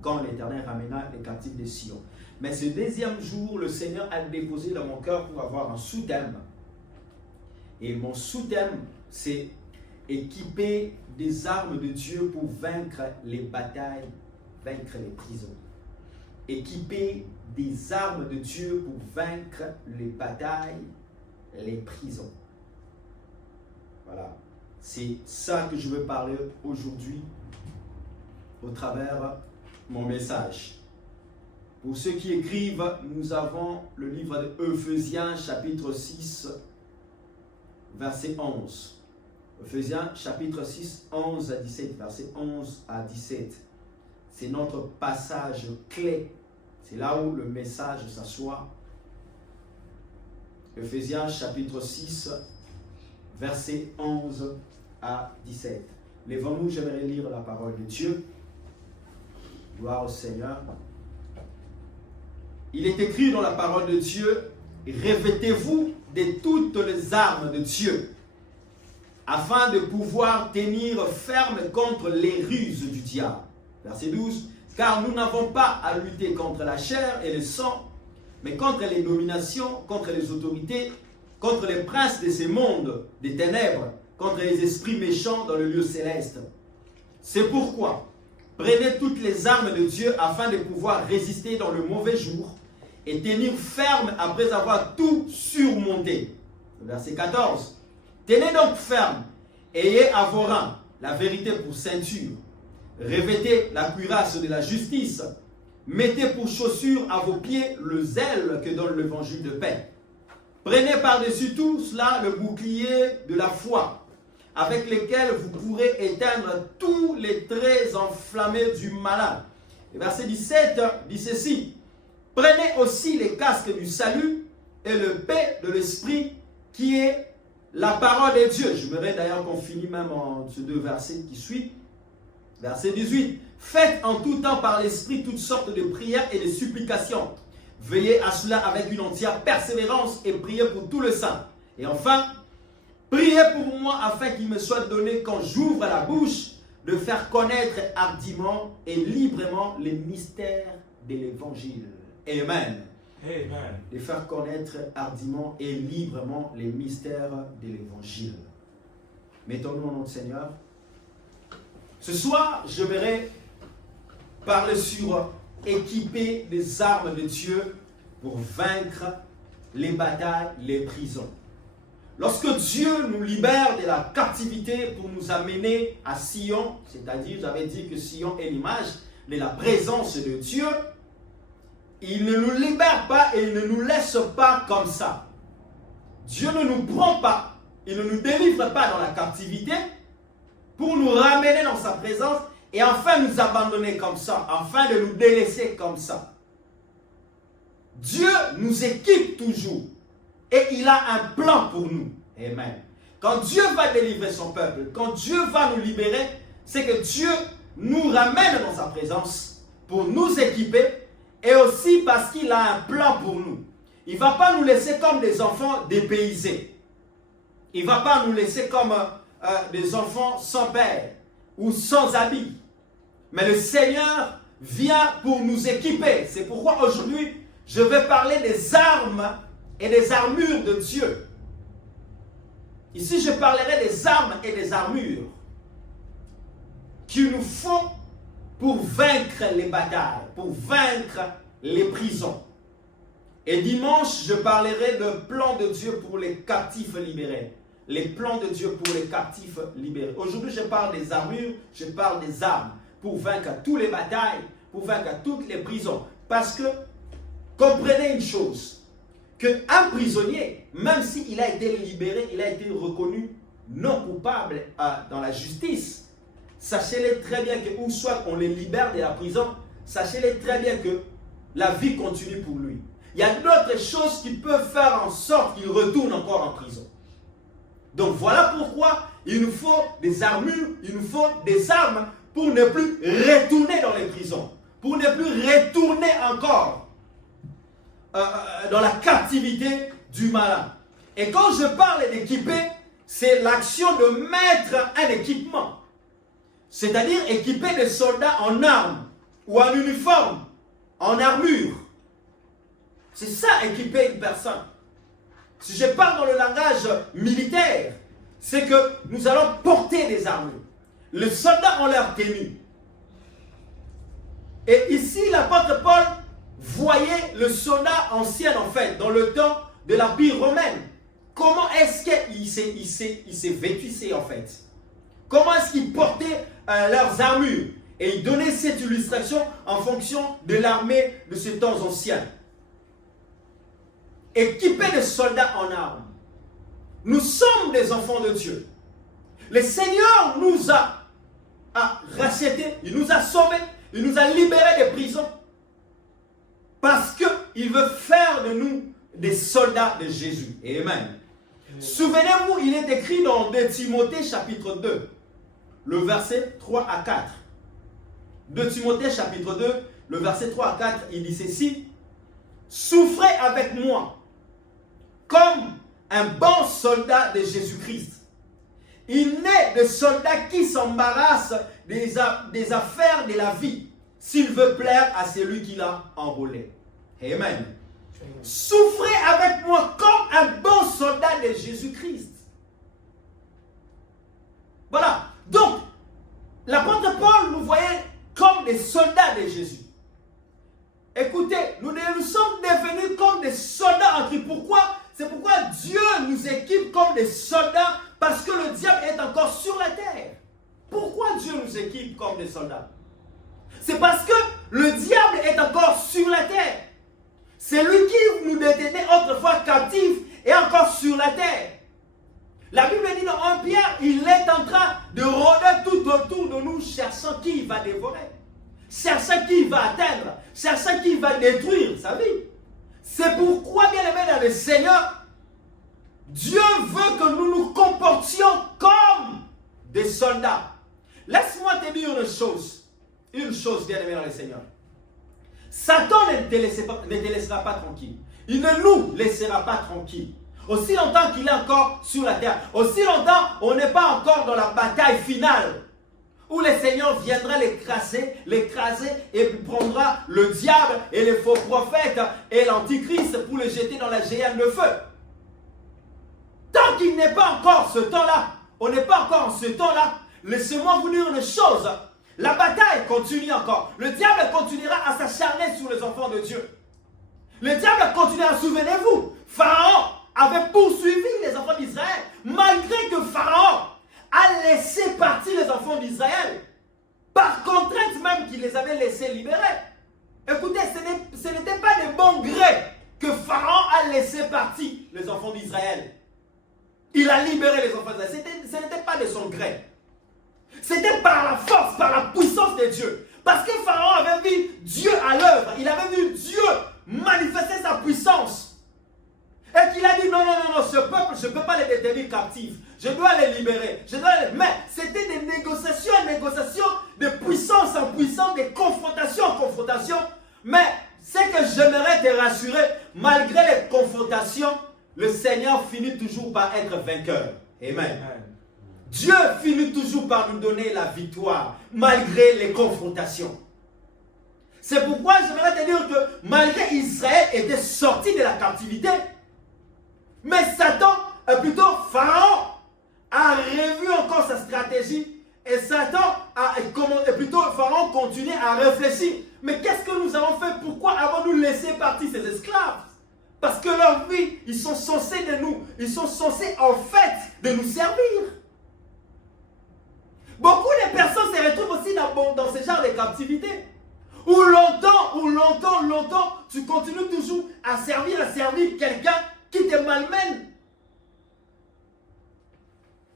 quand l'Éternel ramena les captifs de Sion. Mais ce deuxième jour, le Seigneur a déposé dans mon cœur pour avoir un sous-thème. Et mon sous-thème, c'est équiper des armes de Dieu pour vaincre les batailles, vaincre les prisons. Équiper des armes de Dieu pour vaincre les batailles, les prisons. Voilà. C'est ça que je veux parler aujourd'hui au travers mon message. Pour ceux qui écrivent, nous avons le livre d'Éphésiens chapitre 6, verset 11. Éphésiens chapitre 6, 11 à 17, verset 11 à 17. C'est notre passage clé. C'est là où le message s'assoit. Éphésiens chapitre 6, verset 11 à 17. Lèvons-nous, j'aimerais lire la parole de Dieu. Gloire au Seigneur. Il est écrit dans la parole de Dieu, revêtez-vous de toutes les armes de Dieu, afin de pouvoir tenir ferme contre les ruses du diable. Verset 12. Car nous n'avons pas à lutter contre la chair et le sang, mais contre les dominations, contre les autorités, contre les princes de ces mondes des ténèbres, contre les esprits méchants dans le lieu céleste. C'est pourquoi, prenez toutes les armes de Dieu afin de pouvoir résister dans le mauvais jour et tenir ferme après avoir tout surmonté. Verset 14. Tenez donc ferme, ayez à vos reins la vérité pour ceinture, revêtez la cuirasse de la justice, mettez pour chaussure à vos pieds le zèle que donne l'évangile de paix. Prenez par-dessus tout cela le bouclier de la foi, avec lequel vous pourrez éteindre tous les traits enflammés du malin. Et verset 17 dit ceci. Prenez aussi les casques du salut et le paix de l'esprit qui est la parole de Dieu. Je voudrais d'ailleurs qu'on finisse même en ces deux versets qui suivent. Verset 18. Faites en tout temps par l'esprit toutes sortes de prières et de supplications. Veillez à cela avec une entière persévérance et priez pour tout le saint. Et enfin, priez pour moi afin qu'il me soit donné quand j'ouvre la bouche de faire connaître hardiment et librement les mystères de l'évangile. Amen. Amen. De faire connaître hardiment et librement les mystères de l'évangile. Mettons-nous en notre Seigneur. Ce soir, je vais parler sur équiper les armes de Dieu pour vaincre les batailles, les prisons. Lorsque Dieu nous libère de la captivité pour nous amener à Sion, c'est-à-dire, j'avais dit que Sion est l'image de la présence de Dieu, il ne nous libère pas et il ne nous laisse pas comme ça. Dieu ne nous prend pas, il ne nous délivre pas dans la captivité pour nous ramener dans sa présence et enfin nous abandonner comme ça, enfin de nous délaisser comme ça. Dieu nous équipe toujours et il a un plan pour nous. Amen. Quand Dieu va délivrer son peuple, quand Dieu va nous libérer, c'est que Dieu nous ramène dans sa présence pour nous équiper et aussi parce qu'il a un plan pour nous. Il ne va pas nous laisser comme des enfants dépaysés. Il ne va pas nous laisser comme des enfants sans père ou sans habits. Mais le Seigneur vient pour nous équiper. C'est pourquoi aujourd'hui, je vais parler des armes et des armures de Dieu. Ici, je parlerai des armes et des armures qu'il nous faut pour vaincre les batailles, pour vaincre les prisons. Et dimanche, je parlerai de plan de Dieu pour les captifs libérés. Les plans de Dieu pour les captifs libérés. Aujourd'hui, je parle des armures, je parle des armes pour vaincre toutes les batailles, pour vaincre toutes les prisons. Parce que, comprenez une chose, qu'un prisonnier, même s'il a été libéré, il a été reconnu non coupable dans la justice, sachez-le très bien que, ou soit on les libère de la prison, sachez-le très bien que la vie continue pour lui. Il y a d'autres choses qui peuvent faire en sorte qu'il retourne encore en prison. Donc voilà pourquoi il nous faut des armures, il nous faut des armes pour ne plus retourner dans les prisons, pour ne plus retourner encore dans la captivité du malin. Et quand je parle d'équiper, c'est l'action de mettre un équipement. C'est-à-dire équiper des soldats en armes ou en uniforme, en armure. C'est ça, équiper une personne. Si je parle dans le langage militaire, c'est que nous allons porter des armures. Les soldats ont leur tenue. Et ici, l'apôtre Paul voyait le soldat ancien, en fait, dans le temps de l'Empire romain. Comment est-ce qu'il s'est vêtu, en fait? Comment est-ce qu'ils portaient leurs armures? Et il donnait cette illustration en fonction de l'armée de ces temps anciens. Équipés de soldats en armes. Nous sommes des enfants de Dieu. Le Seigneur nous a rachetés, il nous a sauvés, il nous a libérés des prisons. Parce qu'il veut faire de nous des soldats de Jésus. Amen. Souvenez-vous, il est écrit dans 2 Timothée chapitre 2, le verset 3 à 4. 2 Timothée chapitre 2, le verset 3 à 4, il dit ceci. Souffrez avec moi comme un bon soldat de Jésus-Christ. Il n'est de soldat qui s'embarrasse des affaires de la vie s'il veut plaire à celui qui l'a enrôlé. Amen. Souffrez avec moi comme un bon soldat de Jésus-Christ. Voilà. Donc, l'apôtre Paul nous voyait comme des soldats de Jésus. Écoutez, nous sommes devenus comme des soldats en Christ. Pourquoi? C'est pourquoi Dieu nous équipe comme des soldats, parce que le diable est encore sur la terre. Pourquoi Dieu nous équipe comme des soldats? C'est parce que le diable est encore sur la terre. C'est lui qui nous détenait autrefois captifs et encore sur la terre. La Bible dit dans 1 Pierre, il est en train de rôder tout autour de nous, cherchant qui il va dévorer, cherchant qui il va atteindre, cherchant qui il va détruire sa vie. C'est pourquoi, bien aimé dans le Seigneur, Dieu veut que nous nous comportions comme des soldats. Laisse-moi te dire une chose, bien aimé dans le Seigneur. Satan ne te laissera pas tranquille. Il ne nous laissera pas tranquille. Aussi longtemps qu'il est encore sur la terre, aussi longtemps on n'est pas encore dans la bataille finale, où le Seigneur viendra l'écraser et prendra le diable et les faux prophètes et l'antichrist pour les jeter dans la géhenne de feu. Tant qu'il n'est pas encore ce temps-là, on n'est pas encore en ce temps-là, laissez-moi vous dire une chose. La bataille continue encore. Le diable continuera à s'acharner sur les enfants de Dieu. Le diable continuera, souvenez-vous, Pharaon avait poursuivi les enfants d'Israël, malgré que Pharaon a laissé partir les enfants d'Israël, par contrainte même qu'il les avait laissés libérer. Écoutez, ce n'était pas de bon gré que Pharaon a laissé partir les enfants d'Israël. Il a libéré les enfants d'Israël. Ce n'était pas de son gré. C'était par la force, par la puissance de Dieu. Parce que Pharaon avait vu Dieu à l'œuvre. Il avait vu Dieu manifester sa puissance. Et qu'il a dit, non, ce peuple, je ne peux pas les détenir captifs. Je dois les libérer. Mais c'était des négociations, de puissance en puissance, de confrontation en confrontation. Mais ce que j'aimerais te rassurer, malgré les confrontations, le Seigneur finit toujours par être vainqueur. Amen. Dieu finit toujours par nous donner la victoire, malgré les confrontations. C'est pourquoi j'aimerais te dire que malgré Israël était sorti de la captivité, mais Satan, plutôt Pharaon, a revu encore sa stratégie. Et Pharaon continue à réfléchir. Mais qu'est-ce que nous avons fait? Pourquoi avons-nous laissé partir ces esclaves? Parce que leur vie, ils sont censés en fait de nous servir. Beaucoup de personnes se retrouvent aussi dans ce genre de captivité. Où longtemps, tu continues toujours à servir quelqu'un qui te malmène.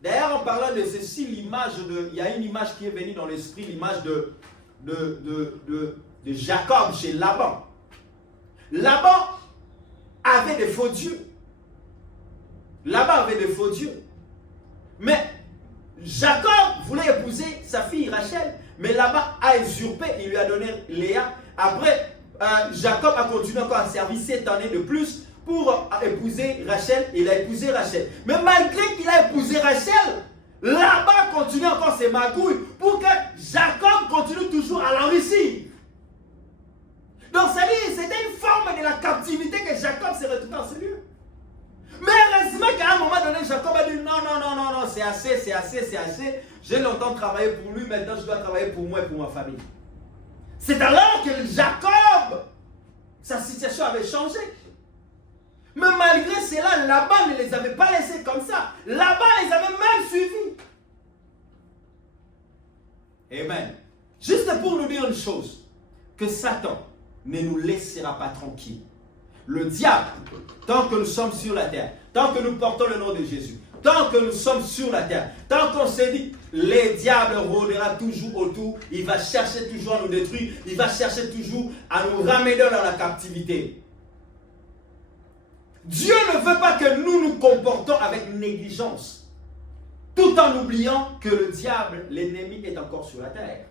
D'ailleurs, en parlant de ceci, il y a une image qui est venue dans l'esprit, l'image de Jacob chez Laban. Laban avait des faux dieux. Mais Jacob voulait épouser sa fille Rachel, mais Laban a usurpé, il lui a donné Léa. Après, Jacob a continué encore à servir 7 années de plus pour épouser Rachel. Il a épousé Rachel. Mais malgré qu'il a épousé Rachel, Laban continue encore ses magouilles pour que Jacob continue toujours à l'enrichir. la captivité que Jacob s'est retrouvé en ce lieu. Mais heureusement qu'à un moment donné, Jacob a dit non, c'est assez. J'ai longtemps travaillé pour lui, maintenant je dois travailler pour moi et pour ma famille. C'est alors que Jacob, sa situation avait changé. Mais malgré cela, Laban ne les avait pas laissés comme ça. Laban les avait même suivis. Amen. Juste pour nous dire une chose, que Satan ne nous laissera pas tranquilles. Le diable, tant que nous sommes sur la terre, tant que nous portons le nom de Jésus, tant que nous sommes sur la terre, tant qu'on s'est dit, le diable rôdera toujours autour, il va chercher toujours à nous détruire, il va chercher toujours à nous ramener dans la captivité. Dieu ne veut pas que nous nous comportons avec négligence, tout en oubliant que le diable, l'ennemi, est encore sur la terre.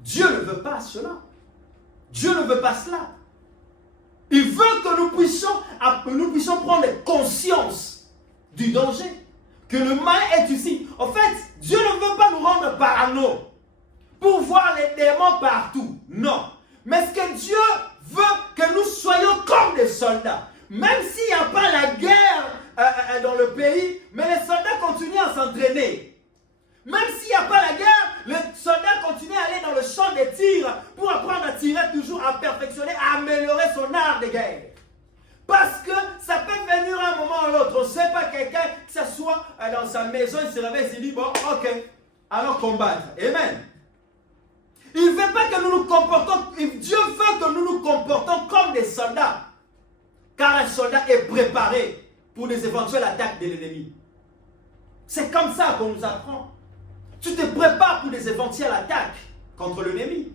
Dieu ne veut pas cela. Dieu ne veut pas cela. Il veut que nous puissions prendre conscience du danger, que le mal est ici. En fait, Dieu ne veut pas nous rendre parano pour voir les démons partout. Non. Mais ce que Dieu veut que nous soyons comme des soldats. Même s'il n'y a pas la guerre dans le pays, mais les soldats continuent à s'entraîner. Même s'il n'y a pas la guerre, les soldats continuent à aller dans le champ des tirs pour apprendre à tirer toujours, à perfectionner, à améliorer son art de guerre. Parce que ça peut venir à un moment ou l'autre. On ne sait pas quelqu'un que ce soit dans sa maison, il se réveille et se dit, bon, ok, allons combattre. Amen. Il ne veut pas que nous nous comportons, Dieu veut que nous nous comportons comme des soldats. Car un soldat est préparé pour des éventuelles attaques de l'ennemi. C'est comme ça qu'on nous apprend. Tu te prépares pour des éventuelles attaques contre l'ennemi.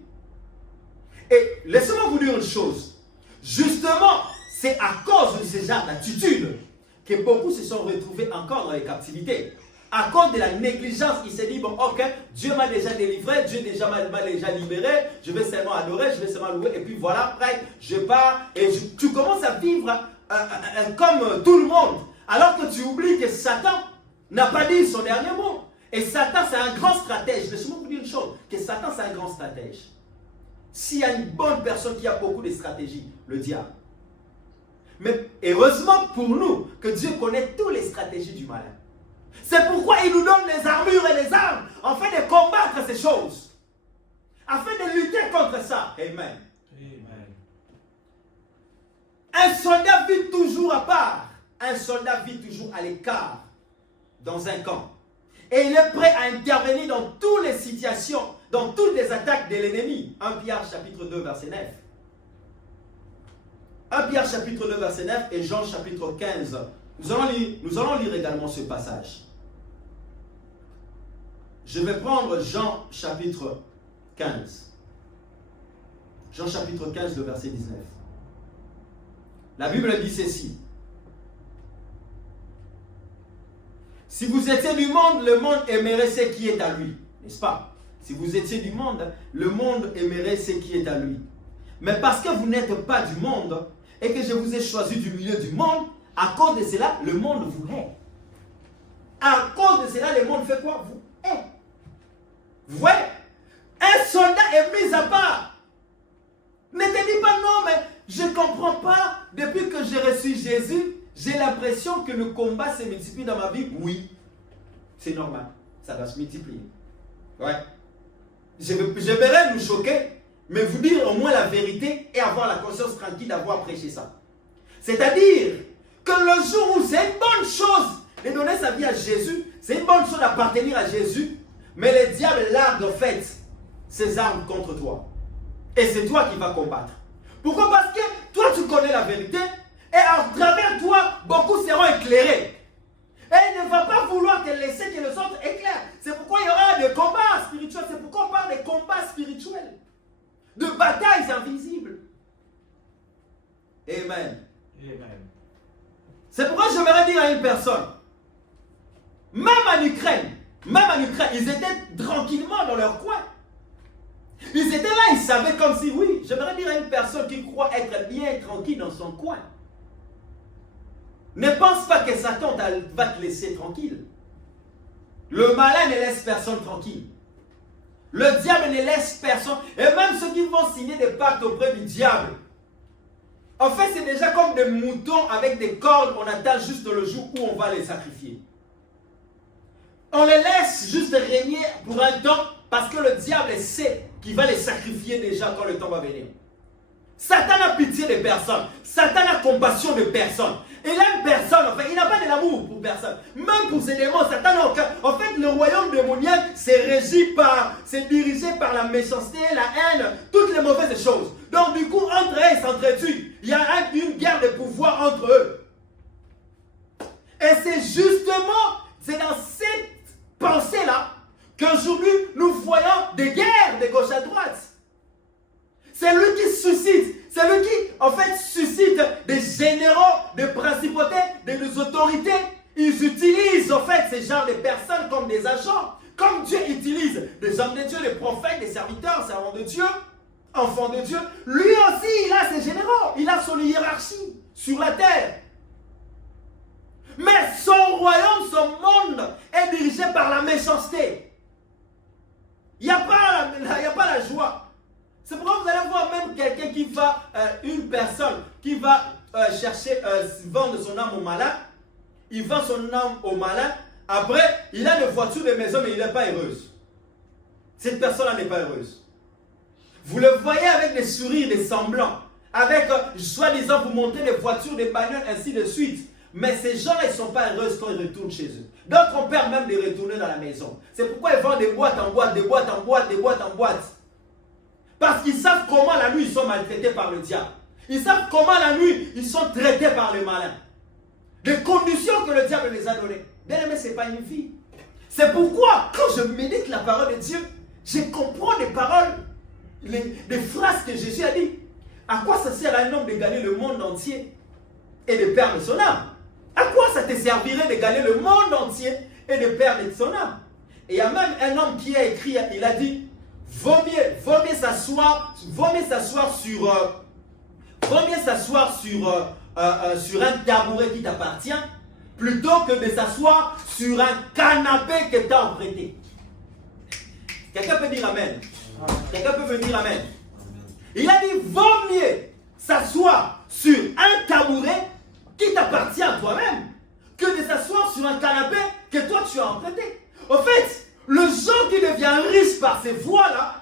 Et laissez-moi vous dire une chose. Justement, c'est à cause de ce genre d'attitude que beaucoup se sont retrouvés encore dans les captivités. À cause de la négligence, il s'est dit, bon, ok, Dieu m'a déjà délivré, Dieu m'a déjà libéré, je vais seulement adorer, je vais seulement louer, et puis voilà, après, je pars, et tu commences à vivre comme tout le monde, alors que tu oublies que Satan n'a pas dit son dernier mot. Et Satan, c'est un grand stratège. Laissez-moi vous dire une chose, que Satan, c'est un grand stratège. S'il y a une bonne personne qui a beaucoup de stratégies, le diable. Mais heureusement pour nous que Dieu connaît toutes les stratégies du malin. C'est pourquoi il nous donne les armures et les armes afin de combattre ces choses. Afin de lutter contre ça. Amen. Amen. Un soldat vit toujours à part. Un soldat vit toujours à l'écart dans un camp. Et il est prêt à intervenir dans toutes les situations, dans toutes les attaques de l'ennemi. 1 Pierre chapitre 2 verset 9. 1 Pierre chapitre 2 verset 9 et Jean chapitre 15. Nous allons lire également ce passage. Je vais prendre Jean chapitre 15. Jean chapitre 15, le verset 19. La Bible dit ceci. Si vous étiez du monde, le monde aimerait ce qui est à lui. N'est-ce pas? Si vous étiez du monde, le monde aimerait ce qui est à lui. Mais parce que vous n'êtes pas du monde et que je vous ai choisi du milieu du monde, à cause de cela, le monde vous hait. À cause de cela, le monde fait quoi? Vous hait. Vous voyez? Un soldat est mis à part. Ne te dis pas non, mais je ne comprends pas. Depuis que j'ai reçu Jésus, j'ai l'impression que le combat se multiplie dans ma vie. Oui, c'est normal. Ça va se multiplier. Ouais. Je verrai nous choquer, mais vous dire au moins la vérité et avoir la conscience tranquille d'avoir prêché ça. C'est-à-dire que le jour où c'est une bonne chose de donner sa vie à Jésus, c'est une bonne chose d'appartenir à Jésus, mais le diable largue en fait ses armes contre toi. Et c'est toi qui vas combattre. Pourquoi? Parce que toi tu connais la vérité et à travers toi, beaucoup seront éclairés. Et il ne va pas vouloir te laisser que les autres éclairent. C'est pourquoi il y aura des combats spirituels. C'est pourquoi on parle de combats spirituels. De batailles invisibles. Amen. Amen. C'est pourquoi j'aimerais dire à une personne, même en Ukraine, ils étaient tranquillement dans leur coin. Ils étaient là, ils savaient comme si, oui, j'aimerais dire à une personne qui croit être bien tranquille dans son coin. Ne pense pas que Satan va te laisser tranquille. Le malin ne laisse personne tranquille. Le diable ne laisse personne. Et même ceux qui vont signer des pactes auprès du diable. En fait, c'est déjà comme des moutons avec des cordes. On attend juste le jour où on va les sacrifier. On les laisse juste régner pour un temps parce que le diable sait qu'il va les sacrifier déjà quand le temps va venir. Satan a pitié de personne. Satan a compassion de personne. Il aime personne. En fait, il n'a pas de l'amour pour personne. Même pour ses démons, Satan n'a aucun. En fait, le royaume démoniaque, c'est dirigé par la méchanceté, la haine, toutes les mauvaises choses. Donc, du coup, entre eux, ils s'entretuent. Il y a une guerre de pouvoir entre eux. Et c'est justement, c'est dans cette pensée-là qu'aujourd'hui, nous voyons des guerres de gauche à droite. C'est lui qui suscite, c'est lui qui, en fait, suscite des généraux, des principautés, des autorités. Ils utilisent, en fait, ces genres de personnes comme des agents. Comme Dieu utilise des hommes de Dieu, des prophètes, des serviteurs, servants de Dieu, enfants de Dieu. Lui aussi, il a ses généraux. Il a son hiérarchie sur la terre. Mais son royaume, son monde est dirigé par la méchanceté. Il n'y a pas la joie. C'est pourquoi vous allez voir même quelqu'un qui va, une personne qui va vendre son âme au malin. Il vend son âme au malin. Après, il a des voitures, des maisons, mais il n'est pas heureuse. Cette personne-là n'est pas heureuse. Vous le voyez avec des sourires, des semblants. Avec, soi-disant, vous montez des voitures, des bagnoles, ainsi de suite. Mais ces gens, ils ne sont pas heureux quand ils retournent chez eux. D'autres ont peur même de retourner dans la maison. C'est pourquoi ils vendent des boîtes en boîte, des boîtes en boîte, des boîtes en boîte. Parce qu'ils savent comment la nuit ils sont maltraités par le diable. Ils savent comment la nuit ils sont traités par les malins. Des conditions que le diable les a données. Bien aimé, ce n'est pas une vie. C'est pourquoi, quand je médite la parole de Dieu, je comprends des paroles, des phrases que Jésus a dit. À quoi ça sert à un homme de gagner le monde entier et de perdre son âme? À quoi ça te servirait de gagner le monde entier et de perdre son âme? Et il y a même un homme qui a écrit, il a dit, vaut mieux s'asseoir sur un tabouret qui t'appartient plutôt que de s'asseoir sur un canapé que tu as emprunté. Quelqu'un peut dire amen? Quelqu'un peut me dire amen? Il a dit, vaut mieux s'asseoir sur un tabouret qui t'appartient à toi-même que de s'asseoir sur un canapé que toi tu as emprunté. En fait, le gens qui devient riche par ces voies-là,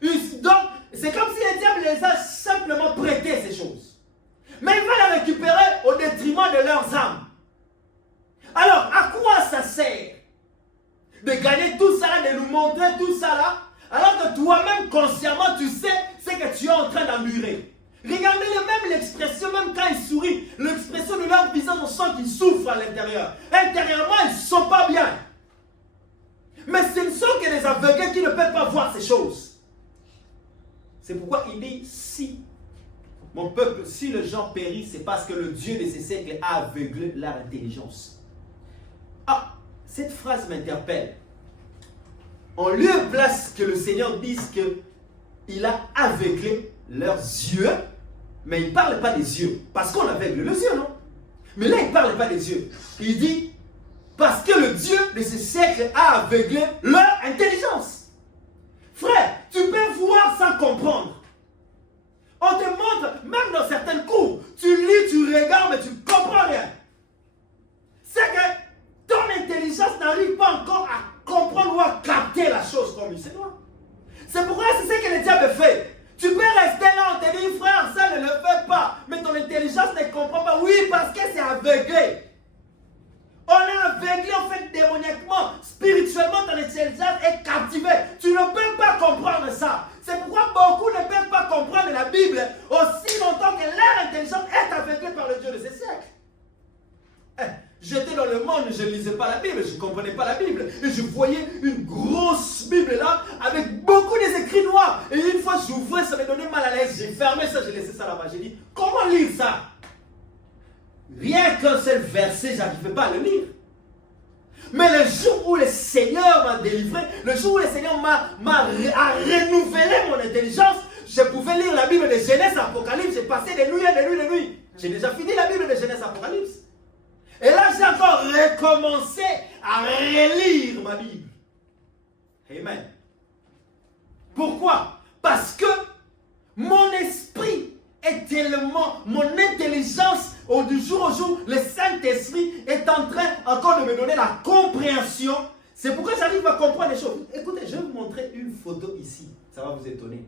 donc c'est comme si le diable les a simplement prêté ces choses. Mais il va les récupérer au détriment de leurs âmes. Alors, à quoi ça sert de gagner tout ça là, de nous montrer tout ça là, alors que toi-même, consciemment, tu sais ce que tu es en train d'endurer. Regardez-le, même l'expression, même quand ils sourient, l'expression de leur visage, on sent qu'ils souffrent à l'intérieur. Intérieurement, ils ne sont pas bien. Mais ce ne sont que les aveugles qui ne peuvent pas voir ces choses. C'est pourquoi il dit, si mon peuple, si les gens périssent, c'est parce que le Dieu de ces siècles a aveuglé leur intelligence. Ah, cette phrase m'interpelle. En lieu et place que le Seigneur dise qu'il a aveuglé leurs yeux, mais il ne parle pas des yeux, parce qu'on aveugle les yeux, non? Mais là, il ne parle pas des yeux. Il dit, parce que le Dieu de ces siècles a aveuglé leur intelligence. Frère, tu peux voir sans comprendre. On te montre, même dans certaines cours, tu lis, tu regardes, mais tu ne comprends rien. C'est que ton intelligence n'arrive pas encore à comprendre ou à capter la chose comme il se doit. C'est pourquoi c'est ce que le diable fait. Tu peux rester là, on te dit, frère, ça ne le fait pas. Mais ton intelligence ne comprend pas. Oui, parce que c'est aveuglé. On est aveuglé, en fait, démoniaquement. Spirituellement, ton intelligence est captivée. Tu ne peux pas comprendre ça. C'est pourquoi beaucoup ne peuvent pas comprendre la Bible aussi longtemps que leur intelligence est aveuglée par le Dieu de ces siècles. J'étais dans le monde, je ne lisais pas la Bible, je ne comprenais pas la Bible. Et je voyais une grosse Bible là, avec beaucoup d'écrits noirs. Et une fois j'ouvrais, ça me donnait mal à l'aise. J'ai fermé ça, j'ai laissé ça là-bas. J'ai dit, comment lire ça? Rien qu'un seul verset, je n'arrivais pas à le lire. Mais le jour où le Seigneur m'a délivré, le jour où le Seigneur a renouvelé mon intelligence, je pouvais lire la Bible de Genèse à Apocalypse. J'ai passé des nuits et des nuits et des nuits. J'ai déjà fini la Bible de Genèse à Apocalypse. Et là, j'ai encore recommencé à relire ma Bible. Amen. Pourquoi? Parce que mon esprit est tellement, mon intelligence, du jour au jour, le Saint-Esprit est en train encore de me donner la compréhension. C'est pourquoi j'arrive à comprendre les choses. Écoutez, je vais vous montrer une photo ici. Ça va vous étonner.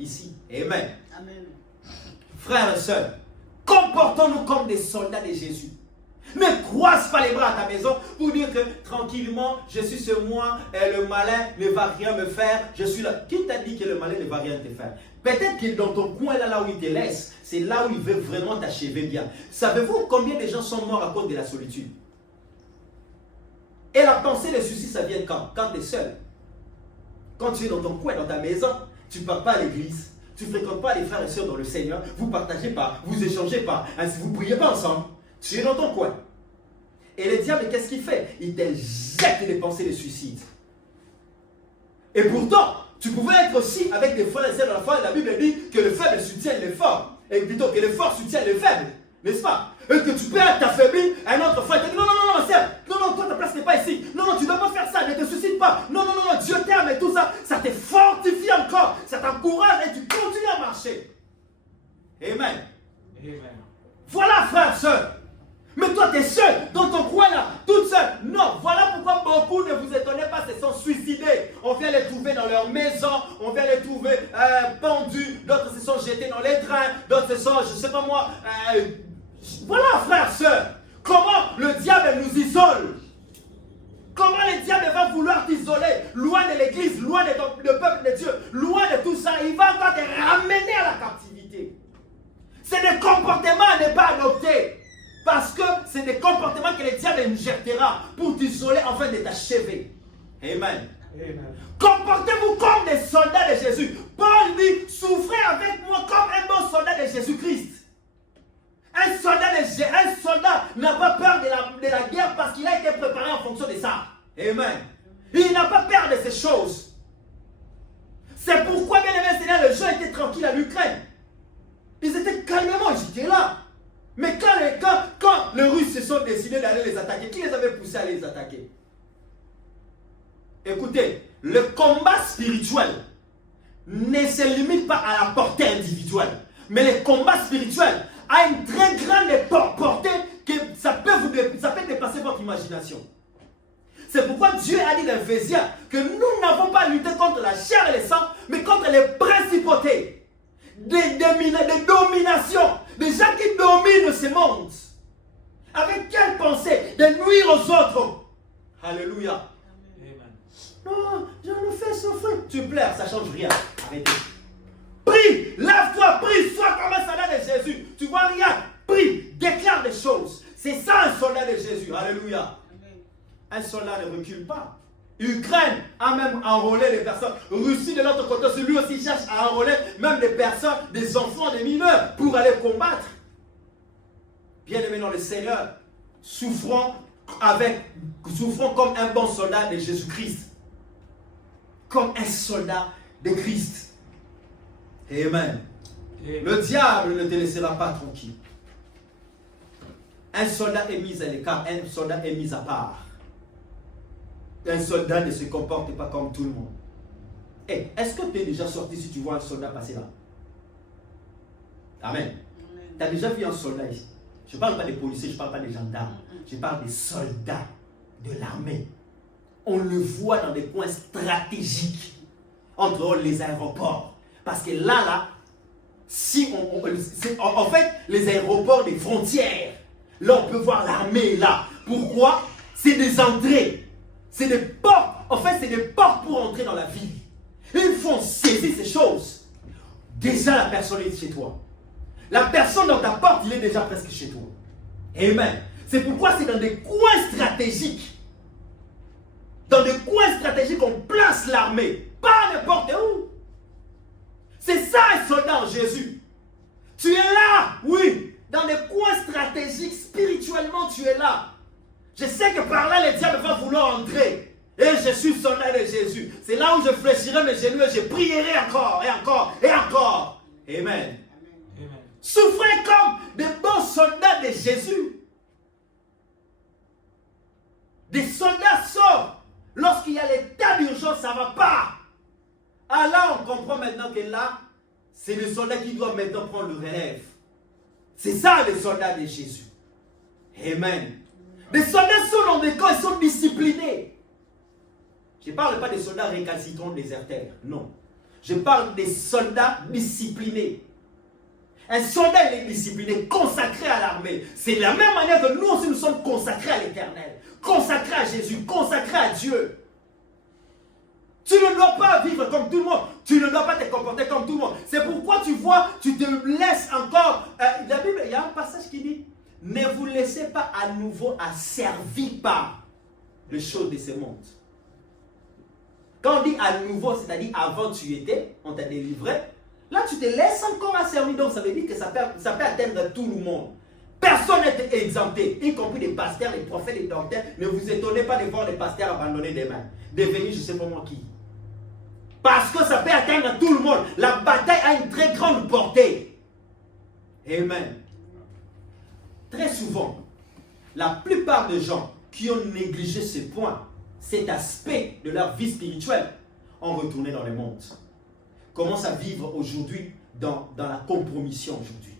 Ici. Amen. Amen. Frères et sœurs, comportons-nous comme des soldats de Jésus. Ne croise pas les bras à ta maison pour dire que tranquillement, je suis sur moi et le malin ne va rien me faire. Je suis là. Qui t'a dit que le malin ne va rien te faire? Peut-être que dans ton coin, là où il te laisse, c'est là où il veut vraiment t'achever bien. Savez-vous combien de gens sont morts à cause de la solitude? Et la pensée de suicide, ça vient quand? Quand tu es seul. Quand tu es dans ton coin, dans ta maison, tu ne pars pas à l'église. Tu ne fréquentes pas les frères et sœurs dans le Seigneur. Vous ne partagez pas, vous échangez pas. Vous ne priez pas ensemble. Tu es dans ton coin. Et le diable, qu'est-ce qu'il fait? Il te jette des pensées de suicide. Et pourtant, tu pouvais être aussi avec des frères et sœurs dans la foi. La Bible dit que le faible soutient les forts. Et plutôt que les forts soutiennent les faibles. N'est-ce pas? Et que tu peux être affaibli, un autre frère te dit non, non, non, sœur, non, toi ta place n'est pas ici. Non, non, tu ne dois pas faire ça, ne te suicide pas. Non, non, non, Dieu t'aime et tout ça. Ça te fortifie encore, ça t'encourage et tu continues à marcher. Amen. Amen. Voilà, frère, sœur. Mais toi, tu es seul, dans ton coin là, toute seule. Non, voilà pourquoi beaucoup, ne vous étonnez pas, se sont suicidés. On vient les trouver dans leur maison, on vient les trouver pendus. D'autres se sont jetés dans les trains, d'autres se sont, je ne sais pas moi. Voilà, frère, sœur. Comment le diable nous isole? Comment le diable va vouloir t'isoler? Loin de l'église, loin de peuple de Dieu, loin de tout ça. Il va encore te ramener à la captivité. C'est des comportements à ne pas adopter. Parce que c'est des comportements que le diable injectera pour t'isoler afin de t'achever. Amen. Amen. Comportez-vous comme des soldats de Jésus. Paul dit, souffrez avec moi comme un bon soldat de Jésus-Christ. Un soldat n'a pas peur de la guerre parce qu'il a été préparé en fonction de ça. Amen. Il n'a pas peur de ces choses. C'est pourquoi, bien aimé Seigneur, les gens étaient tranquilles à l'Ukraine. Ils étaient calmement, ils étaient là. Mais quand les Russes se sont décidés d'aller les attaquer, qui les avait poussés à les attaquer? Écoutez, le combat spirituel ne se limite pas à la portée individuelle. Mais le combat spirituel a une très grande portée que ça peut dépasser votre imagination. C'est pourquoi Dieu a dit dans Éphésiens que nous n'avons pas lutté contre la chair et le sang, mais contre les principautés, des dominations, des gens qui dominent ce monde. Avec quelle pensée? De nuire aux autres. Alléluia. Amen. Non, je nous fais souffrir. Tu pleures, ça ne change rien. Arrêtez. Prie, lève-toi, prie, sois comme un soldat de Jésus. Tu vois rien, prie, déclare des choses. C'est ça un soldat de Jésus. Alléluia. Un soldat ne recule pas. Ukraine a même enrôlé les personnes. Russie de l'autre côté, lui aussi cherche à enrôler même des personnes, des enfants, des mineurs pour aller combattre. Bien-aimés dans le Seigneur, souffrons comme un bon soldat de Jésus-Christ. Comme un soldat de Christ. Amen. Le diable ne te laissera pas tranquille. Un soldat est mis à l'écart, un soldat est mis à part. Un soldat ne se comporte pas comme tout le monde. Hey, est-ce que tu es déjà sorti si tu vois un soldat passer là? Amen. Tu as déjà vu un soldat ici? Je ne parle pas des policiers, je ne parle pas des gendarmes. Je parle des soldats de l'armée. On le voit dans des points stratégiques entre les aéroports. Parce que là, si en fait, les aéroports des frontières, là on peut voir l'armée là. Pourquoi? C'est des entrées. C'est des portes. En fait, c'est des portes pour entrer dans la ville. Ils font saisir ces choses. Déjà, la personne est chez toi. La personne dans ta porte, il est déjà presque chez toi. Amen. C'est pourquoi c'est dans des coins stratégiques. Dans des coins stratégiques, on place l'armée. Pas n'importe où. C'est ça un soldat en Jésus. Tu es là, oui. Dans des coins stratégiques, spirituellement, tu es là. Je sais que par là, le diable va vouloir entrer. Et je suis soldat de Jésus. C'est là où je fléchirai mes genoux et je prierai encore et encore et encore. Amen. Amen. Souffrez comme des bons soldats de Jésus. Des soldats sortent. Lorsqu'il y a l'état d'urgence, ça ne va pas. Ah là, on comprend maintenant que là, c'est le soldat qui doit maintenant prendre le relève. C'est ça les soldats de Jésus. Amen. Les soldats sont dans des camps, ils sont disciplinés. Je ne parle pas des soldats récalcitrants déserteurs, non. Je parle des soldats disciplinés. Un soldat, il est discipliné, consacré à l'armée. C'est de la même manière que nous aussi, nous sommes consacrés à l'Éternel. Consacrés à Jésus, consacrés à Dieu. Tu ne dois pas vivre comme tout le monde. Tu ne dois pas te comporter comme tout le monde. C'est pourquoi tu vois, tu te laisses encore. La Bible, il y a un passage qui dit, ne vous laissez pas à nouveau asservir par les choses de ce monde. Quand on dit à nouveau, c'est-à-dire avant tu étais, on t'a délivré. Là, tu te laisses encore asservir. Donc, ça veut dire que ça peut atteindre tout le monde. Personne n'est exempté, y compris les pasteurs, les prophètes, les docteurs. Ne vous étonnez pas de voir les pasteurs abandonner des mains. Devenir je ne sais pas moi qui. Parce que ça peut atteindre tout le monde. La bataille a une très grande portée. Amen. Très souvent, la plupart des gens qui ont négligé ce point, cet aspect de leur vie spirituelle, ont retourné dans le monde. Commencent à vivre aujourd'hui dans la compromission aujourd'hui.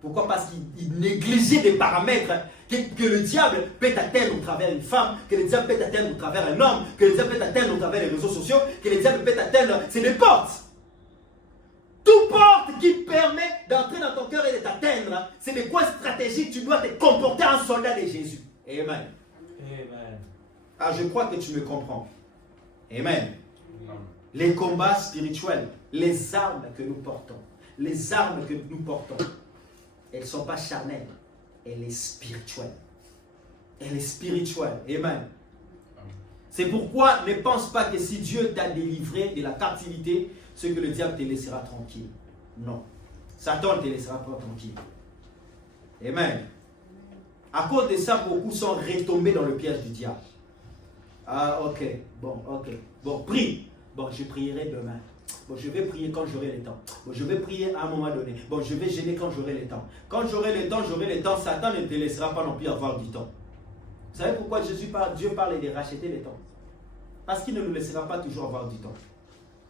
Pourquoi? Parce qu'ils négligeaient des paramètres que le diable peut atteindre au travers d'une femme, que le diable peut atteindre au travers d'un homme, que le diable peut atteindre au travers des réseaux sociaux, que le diable peut atteindre, c'est des portes. Toute porte qui permet d'entrer dans ton cœur et de t'atteindre, c'est de quoi stratégique tu dois te comporter en soldat de Jésus. Amen. Amen. Ah, je crois que tu me comprends. Amen. Les combats spirituels, les armes que nous portons, les armes que nous portons, elles ne sont pas charnelles, elles sont spirituelles. Elle est spirituelle. Amen. C'est pourquoi ne pense pas que si Dieu t'a délivré de la captivité, c'est que le diable te laissera tranquille. Non. Satan ne te laissera pas tranquille. Amen. À cause de ça, beaucoup sont retombés dans le piège du diable. Ah, ok. Bon, prie. Bon, je prierai demain. Bon, je vais prier quand j'aurai le temps. Bon, je vais prier à un moment donné. Bon, je vais gêner quand j'aurai le temps. Quand j'aurai le temps, Satan ne te laissera pas non plus avoir du temps. Vous savez pourquoi Dieu parle de racheter le temps? Parce qu'il ne nous laissera pas toujours avoir du temps.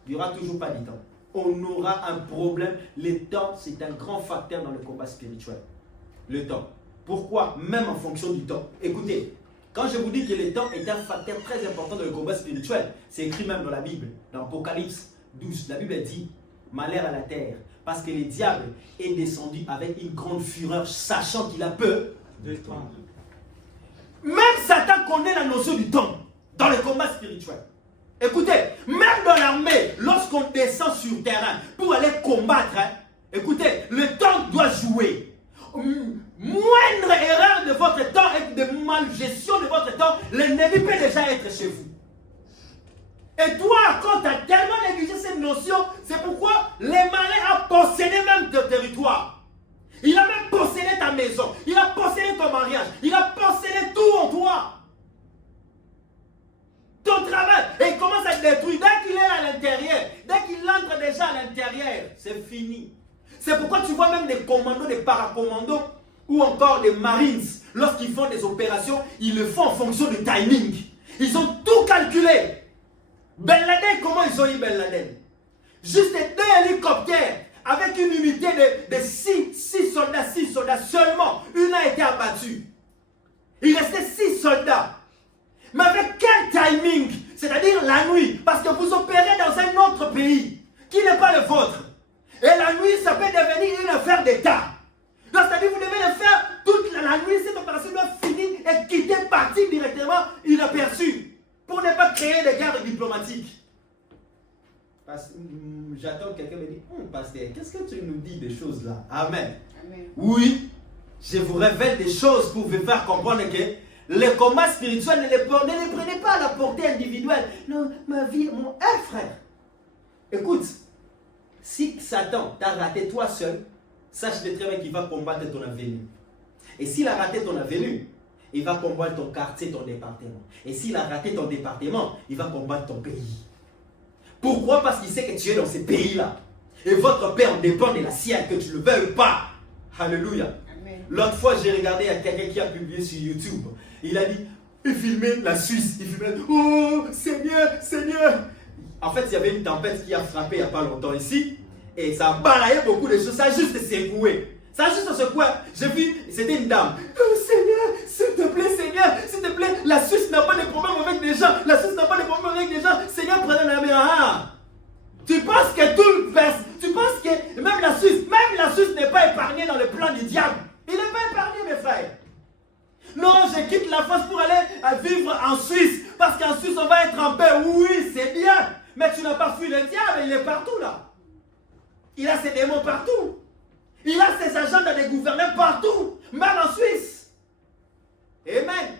Il n'y aura toujours pas du temps. On aura un problème. Le temps, c'est un grand facteur dans le combat spirituel. Le temps. Pourquoi? Même en fonction du temps. Écoutez, quand je vous dis que le temps est un facteur très important dans le combat spirituel, c'est écrit même dans la Bible, dans Apocalypse 12. La Bible dit, malheur à la terre, parce que le diable est descendu avec une grande fureur, sachant qu'il a peur de temps. Même Satan connaît la notion du temps dans le combat spirituel. Écoutez, même dans l'armée, lorsqu'on descend sur le terrain pour aller combattre, écoutez, le temps doit jouer. Moindre erreur de votre temps et de malgestion de votre temps, l'ennemi peut déjà être chez vous. Et toi, quand tu as tellement négligé cette notion, c'est pourquoi les malins a possédé même ton territoire. Il a même possédé ta maison, il a possédé ton mariage, il a possédé tout en toi. Ton travail, et il commence à te détruire. Dès qu'il est à l'intérieur, dès qu'il entre déjà à l'intérieur, c'est fini. C'est pourquoi tu vois même des commandos, des paracommandos, ou encore des marines, lorsqu'ils font des opérations, ils le font en fonction du timing. Ils ont tout calculé. Ben Laden, comment ils ont eu Ben Laden? Juste 2 hélicoptères, avec une unité de 6 soldats seulement. Une a été abattue. Il restait 6 soldats. Mais avec quel timing? C'est-à-dire la nuit. Parce que vous opérez dans un autre pays qui n'est pas le vôtre. Et la nuit, ça peut devenir une affaire d'État. Donc, c'est-à-dire vous devez le faire toute la nuit. Cette opération doit finir et quitter, partir directement inaperçu. Pour ne pas créer des guerres diplomatiques. J'attends que quelqu'un me dise, pasteur, qu'est-ce que tu nous dis des choses là? Amen. Amen. Oui, je vous révèle des choses pour vous faire comprendre que le combat spirituel, ne les prenez pas à la portée individuelle. Non, ma vie, frère. Écoute, si Satan t'a raté toi seul, sache très bien qu'il va combattre ton avenir. Et s'il a raté ton avenir, il va combattre ton quartier, ton département. Et s'il a raté ton département, il va combattre ton pays. Pourquoi? Parce qu'il sait que tu es dans ces pays-là. Et votre paix en dépend de la sienne, que tu le veuilles ou pas. Alléluia. L'autre fois, j'ai regardé, il y a quelqu'un qui a publié sur YouTube. Il a dit, il filmait la Suisse. Il filmait, oh Seigneur, Seigneur. En fait, il y avait une tempête qui a frappé il n'y a pas longtemps ici. Et ça a balayé beaucoup de choses. Ça a juste secoué. Ça a juste secoué. J'ai vu, c'était une dame. Oh Seigneur, s'il te plaît, la Suisse n'a pas de problème avec des gens. La Suisse n'a pas de problème avec des gens. Seigneur, prenez la main. Tu penses que tout verse. Tu penses que même la Suisse n'est pas épargnée dans le plan du diable. Il n'est pas épargné, mes frères. Non, je quitte la France pour aller vivre en Suisse. Parce qu'en Suisse, on va être en paix. Oui, c'est bien. Mais tu n'as pas fui le diable. Il est partout là. Il a ses démons partout. Il a ses agents dans les gouvernements partout. Même en Suisse. Amen.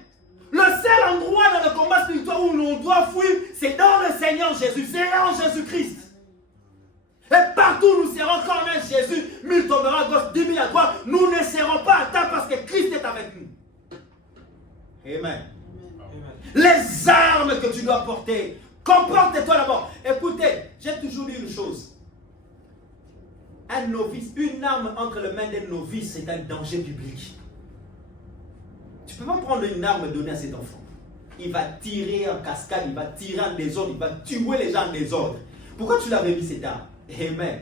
Le seul endroit dans le combat spirituel où l'on doit fuir, c'est dans le Seigneur Jésus. C'est en Jésus-Christ. Et partout nous serons comme un Jésus. 1000 tomberont à gauche, 10 000 à droite. Nous ne serons pas atteints parce que Christ est avec nous. Amen. Les armes que tu dois porter. Comporte-toi d'abord. Écoutez, j'ai toujours dit une chose. Un novice, une arme entre les mains d'un novice, c'est un danger public. Tu ne peux pas prendre une arme et donner à cet enfant. Il va tirer en cascade, il va tirer en désordre, il va tuer les gens en désordre. Pourquoi tu l'as remis cette arme? Amen.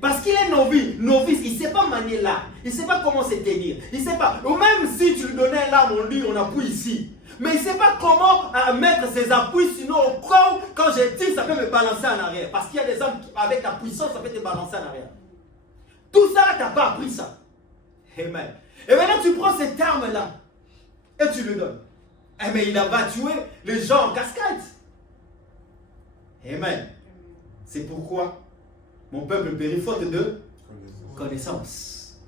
Parce qu'il est novice, il ne sait pas manier l'arme, il ne sait pas comment se tenir, il ne sait pas. Ou même si tu lui donnais l'arme, on appuie ici. Mais il ne sait pas comment mettre ses appuis, sinon au corps, quand je tire, ça peut me balancer en arrière. Parce qu'il y a des armes avec la puissance, ça peut te balancer en arrière. Tout ça, tu n'as pas appris ça. Amen. Et maintenant, tu prends cette arme-là et tu lui donnes. Eh bien, il va tuer les gens en cascade. Amen. C'est pourquoi mon peuple périt faute de connaissance.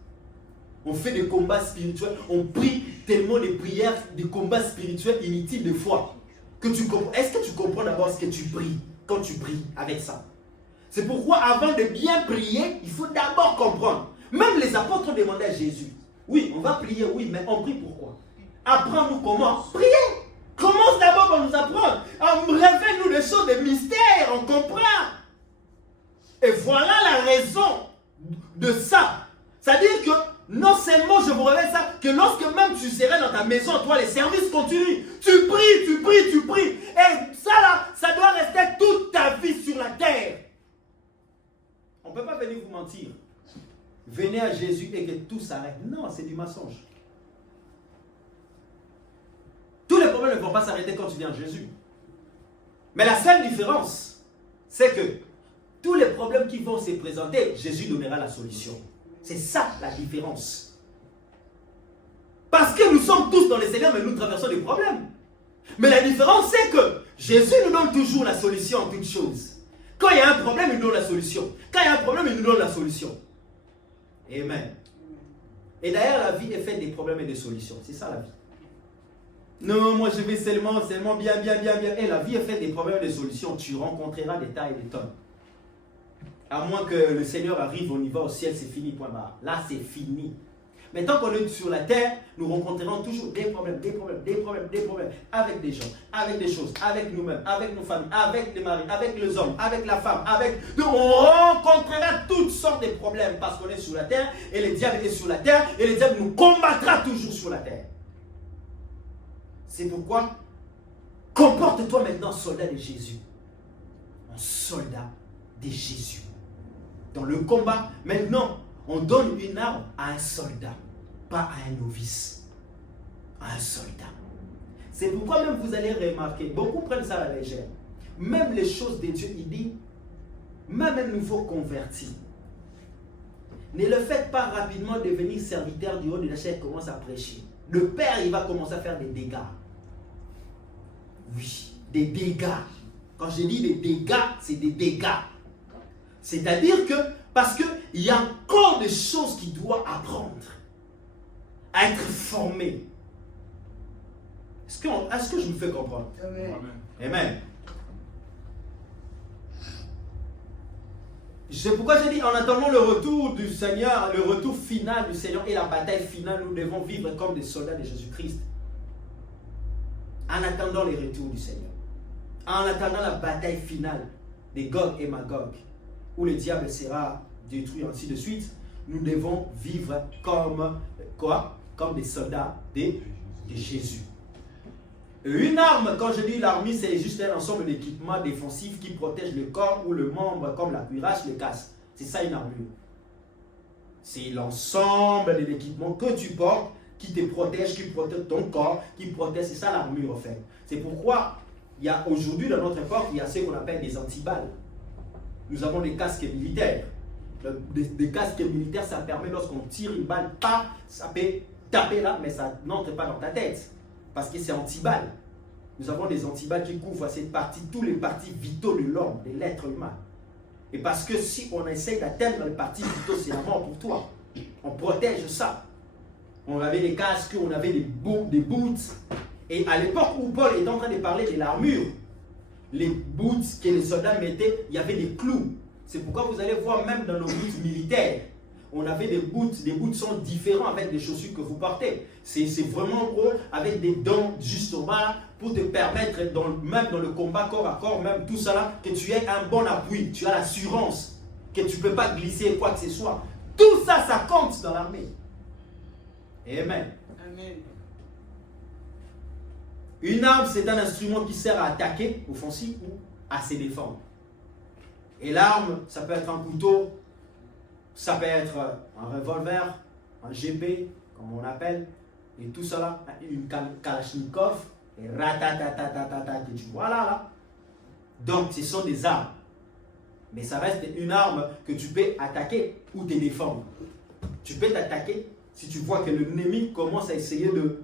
On fait des combats spirituels, on prie tellement de prières, des combats spirituels inutiles de foi. Que tu comprends. Est-ce que tu comprends d'abord ce que tu pries quand tu pries avec ça? C'est pourquoi avant de bien prier, il faut d'abord comprendre. Même les apôtres demandaient à Jésus. Oui, on va prier, oui, mais on prie pourquoi? Apprends-nous comment prier. Commence d'abord par nous apprendre. Révèle-nous des choses, des mystères, on comprend. Et voilà la raison de ça. C'est-à-dire que non seulement je vous révèle ça, que lorsque même tu serais dans ta maison, toi les services continuent. Tu pries. Et ça là, ça doit rester toute ta vie sur la terre. On ne peut pas venir vous mentir. Venez à Jésus et que tout s'arrête. Non, c'est du mensonge. Tous les problèmes ne vont pas s'arrêter quand tu viens à Jésus. Mais la seule différence, c'est que tous les problèmes qui vont se présenter, Jésus donnera la solution. C'est ça la différence. Parce que nous sommes tous dans le Seigneur, mais nous traversons des problèmes. Mais la différence, c'est que Jésus nous donne toujours la solution en toutes choses. Quand il y a un problème, il nous donne la solution. Quand il y a un problème, il nous donne la solution. Amen. Et d'ailleurs, la vie est faite des problèmes et des solutions. C'est ça la vie. Non, moi je vais seulement bien. Et la vie est faite des problèmes et des solutions. Tu rencontreras des tas et des tonnes. À moins que le Seigneur arrive, on y va au ciel, c'est fini, point barre. Là, c'est fini. Mais tant qu'on est sur la terre, nous rencontrerons toujours des problèmes. Avec des gens, avec des choses, avec nous-mêmes, avec nos familles, avec les maris, avec les hommes, avec la femme, on rencontrera toutes sortes de problèmes parce qu'on est sur la terre et le diable est sur la terre et le diable nous combattra toujours sur la terre. C'est pourquoi, comporte-toi maintenant soldat de Jésus. Un soldat de Jésus. Dans le combat, maintenant, on donne une arme à un soldat, pas à un novice. À un soldat. C'est pourquoi même vous allez remarquer, beaucoup prennent ça à la légère. Même les choses de Dieu, il dit, même un nouveau converti, ne le faites pas rapidement devenir serviteur du haut de la chair, commence à prêcher. Le Père, il va commencer à faire des dégâts. Oui, des dégâts. Quand je dis des dégâts, c'est des dégâts. C'est-à-dire que, parce qu'il y a encore des choses qu'il doit apprendre, à être formé. Est-ce que je me fais comprendre? Amen. Amen. C'est pourquoi j'ai dit, en attendant le retour du Seigneur, le retour final du Seigneur et la bataille finale, nous devons vivre comme des soldats de Jésus-Christ. En attendant le retour du Seigneur. En attendant la bataille finale de Gog et Magog, où le diable sera détruit, ainsi de suite, nous devons vivre comme quoi? Comme des soldats de Jésus. Une arme, quand je dis l'armée, c'est juste un ensemble d'équipements défensifs qui protègent le corps ou le membre, comme la cuirasse, le casque. C'est ça une armure. C'est l'ensemble de l'équipement que tu portes qui te protège, qui protège ton corps, qui protège. C'est ça l'armure en fait. C'est pourquoi il y a aujourd'hui dans notre époque, il y a ce qu'on appelle des antiballes. Nous avons des casques militaires. Des casques militaires, ça permet lorsqu'on tire une balle, ça peut taper là, mais ça n'entre pas dans ta tête. Parce que c'est anti-balle. Nous avons des antiballes qui couvrent cette partie, tous les parties vitaux de l'homme, de l'être humain. Et parce que si on essaye d'atteindre les parties vitaux, c'est la mort pour toi. On protège ça. On avait des casques, on avait des boots. Et à l'époque où Paul est en train de parler de l'armure, les boots que les soldats mettaient, il y avait des clous. C'est pourquoi vous allez voir même dans nos boots militaires, on avait des boots sont différents avec des chaussures que vous portez. C'est vraiment gros, avec des dents justement là, pour te permettre, même dans le combat corps à corps, même tout ça là, que tu aies un bon appui, tu as l'assurance, que tu ne peux pas glisser quoi que ce soit. Tout ça, ça compte dans l'armée. Amen. Amen. Une arme, c'est un instrument qui sert à attaquer, offensif ou à se défendre. Et l'arme, ça peut être un couteau, ça peut être un revolver, un GP, comme on appelle, et tout ça là, une Kalachnikov, et ratatatatata, que tu vois là. Donc, ce sont des armes. Mais ça reste une arme que tu peux attaquer ou te défendre. Tu peux t'attaquer si tu vois que l'ennemi commence à essayer de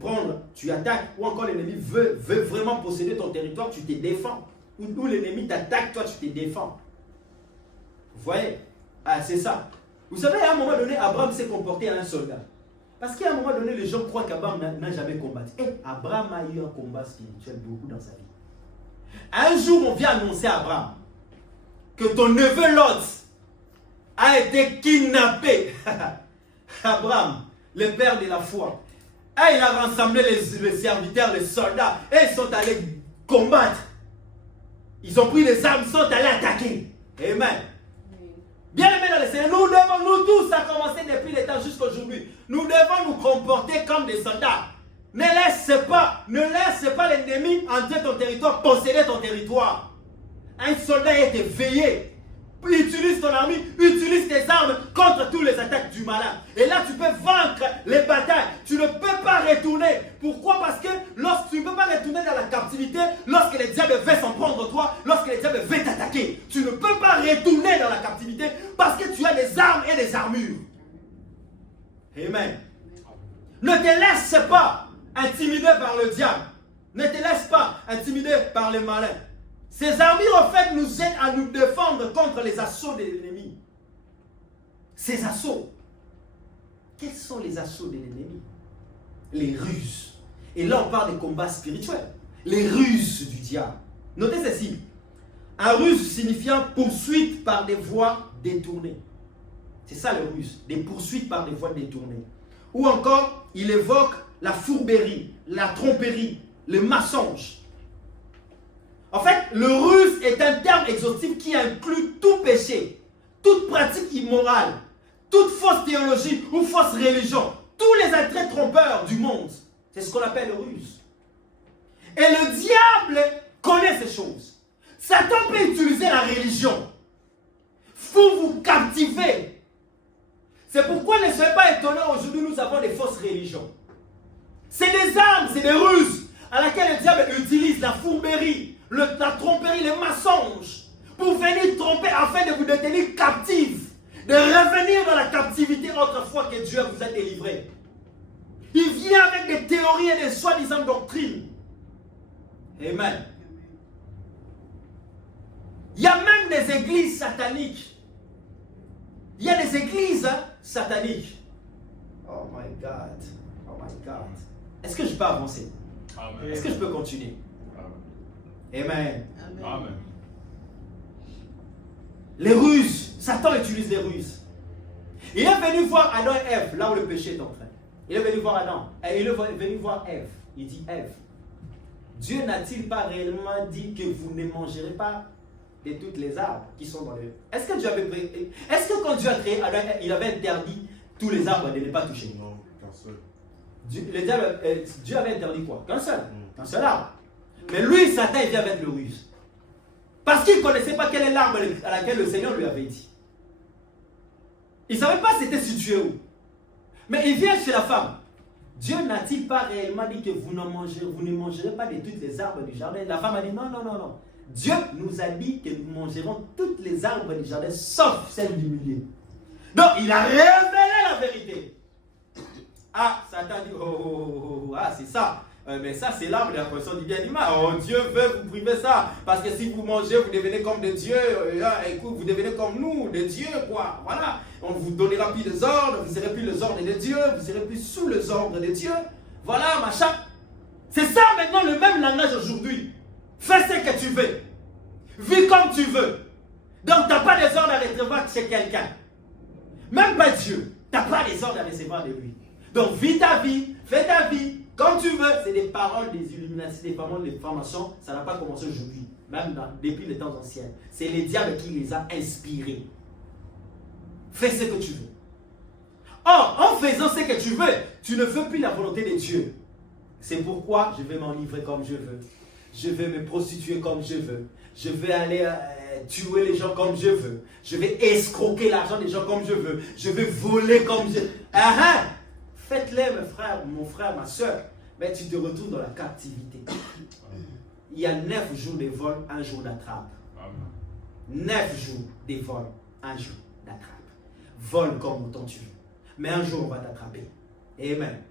prendre, tu attaques, ou encore l'ennemi veut vraiment posséder ton territoire, tu te défends. Ou l'ennemi t'attaque, toi tu te défends. Vous voyez? Ah, c'est ça. Vous savez, à un moment donné, Abraham s'est comporté à un soldat. Parce qu'à un moment donné, les gens croient qu'Abraham n'a jamais combattu. Et Abraham a eu un combat spirituel beaucoup dans sa vie. Un jour, on vient annoncer à Abraham que ton neveu Lot a été kidnappé. Abraham, le père de la foi. Et il a rassemblé les serviteurs, les soldats, et ils sont allés combattre. Ils ont pris les armes, ils sont allés attaquer. Amen. Bien aimés dans le Seigneur, nous tous, ça a commencé depuis le temps jusqu'à aujourd'hui. Nous devons nous comporter comme des soldats. Ne laisse pas l'ennemi entrer ton territoire, posséder ton territoire. Un soldat est éveillé. Utilise ton armée, utilise tes armes contre toutes les attaques du malin. Et là, tu peux vaincre les batailles. Tu ne peux pas retourner. Pourquoi? Parce que lorsque tu ne peux pas retourner dans la captivité, lorsque les diables veulent s'en prendre toi, lorsque les diables veulent t'attaquer, tu ne peux pas retourner dans la captivité parce que tu as des armes et des armures. Amen. Ne te laisse pas intimider par le diable. Ne te laisse pas intimider par les malins. Ces armures, en fait, nous aident à nous défendre contre les assauts de l'ennemi. Ces assauts. Quels sont les assauts de l'ennemi? Les ruses. Et là, on parle des combats spirituels. Les ruses du diable. Notez ceci. Un ruse signifiant poursuite par des voies détournées. C'est ça le ruse. Des poursuites par des voies détournées. Ou encore, il évoque la fourberie, la tromperie, le mensonge. En fait, le ruse est un terme exhaustif qui inclut tout péché, toute pratique immorale, toute fausse théologie ou fausse religion, tous les attraits trompeurs du monde. C'est ce qu'on appelle le ruse. Et le diable connaît ces choses. Satan peut utiliser la religion pour vous captiver. C'est pourquoi ne soyez pas étonnés, aujourd'hui nous avons des fausses religions. C'est des armes, c'est des ruses à laquelle le diable utilise la fourberie, la tromperie, les mensonges, pour venir tromper afin de vous détenir captifs, de revenir dans la captivité autrefois que Dieu vous a délivré. Il vient avec des théories et des soi-disant doctrines. Amen. Il y a même des églises sataniques. Il y a des églises sataniques. Oh my God. Oh my God. Est-ce que je peux avancer? Amen. Est-ce que je peux continuer? Amen. Amen. Les ruses. Satan utilise des ruses. Il est venu voir Adam et Ève, là où le péché est entré. Il est venu voir Adam. Et il est venu voir Ève. Il dit, Ève, Dieu n'a-t-il pas réellement dit que vous ne mangerez pas de toutes les arbres qui sont dans le... Est-ce que quand Dieu a créé Adam, il avait interdit tous les arbres de ne pas toucher? Non, qu'un seul. Dieu avait interdit quoi? Qu'un seul. Qu'un seul arbre. Mais lui, Satan, il vient avec le ruse. Parce qu'il ne connaissait pas quel est l'arbre à laquelle le Seigneur lui avait dit. Il ne savait pas c'était situé où. Mais il vient chez la femme. Dieu n'a-t-il pas réellement dit que vous ne mangerez pas de toutes les arbres du jardin? La femme a dit non, non, non, non. Dieu nous a dit que nous mangerons toutes les arbres du jardin, sauf celle du milieu. Donc, il a révélé la vérité. Ah, Satan dit, ah, c'est ça. Mais ça, c'est l'arbre de la connaissance du bien et du mal. Oh, Dieu veut vous priver ça. Parce que si vous mangez, vous devenez comme des dieux. Écoute, vous devenez comme nous, des dieux, quoi. Voilà. On ne vous donnera plus les ordres. Vous ne serez plus les ordres des dieux. Vous ne serez plus sous les ordres des dieux. Voilà, machin. C'est ça maintenant le même langage aujourd'hui. Fais ce que tu veux. Vis comme tu veux. Donc, tu n'as pas des ordres à recevoir chez quelqu'un. Même pas Dieu. Tu n'as pas des ordres à recevoir de lui. Donc, vis ta vie. Fais ta vie. Comme tu veux, c'est des paroles des Illuminati, des paroles des francs-maçons. Ça n'a pas commencé aujourd'hui, même depuis les temps anciens. C'est les diables qui les a inspirés. Fais ce que tu veux. Or, en faisant ce que tu veux, tu ne fais plus la volonté de Dieu. C'est pourquoi je vais m'enivrer comme je veux. Je vais me prostituer comme je veux. Je vais aller tuer les gens comme je veux. Je vais escroquer l'argent des gens comme je veux. Je vais voler comme je veux. Faites-les, mon frère, ma soeur, mais tu te retrouves dans la captivité. Il y a 9 jours de vol, 1 jour d'attrape. 9 jours de vol, 1 jour d'attrape. Vole comme autant tu veux. Mais un jour, on va t'attraper. Amen.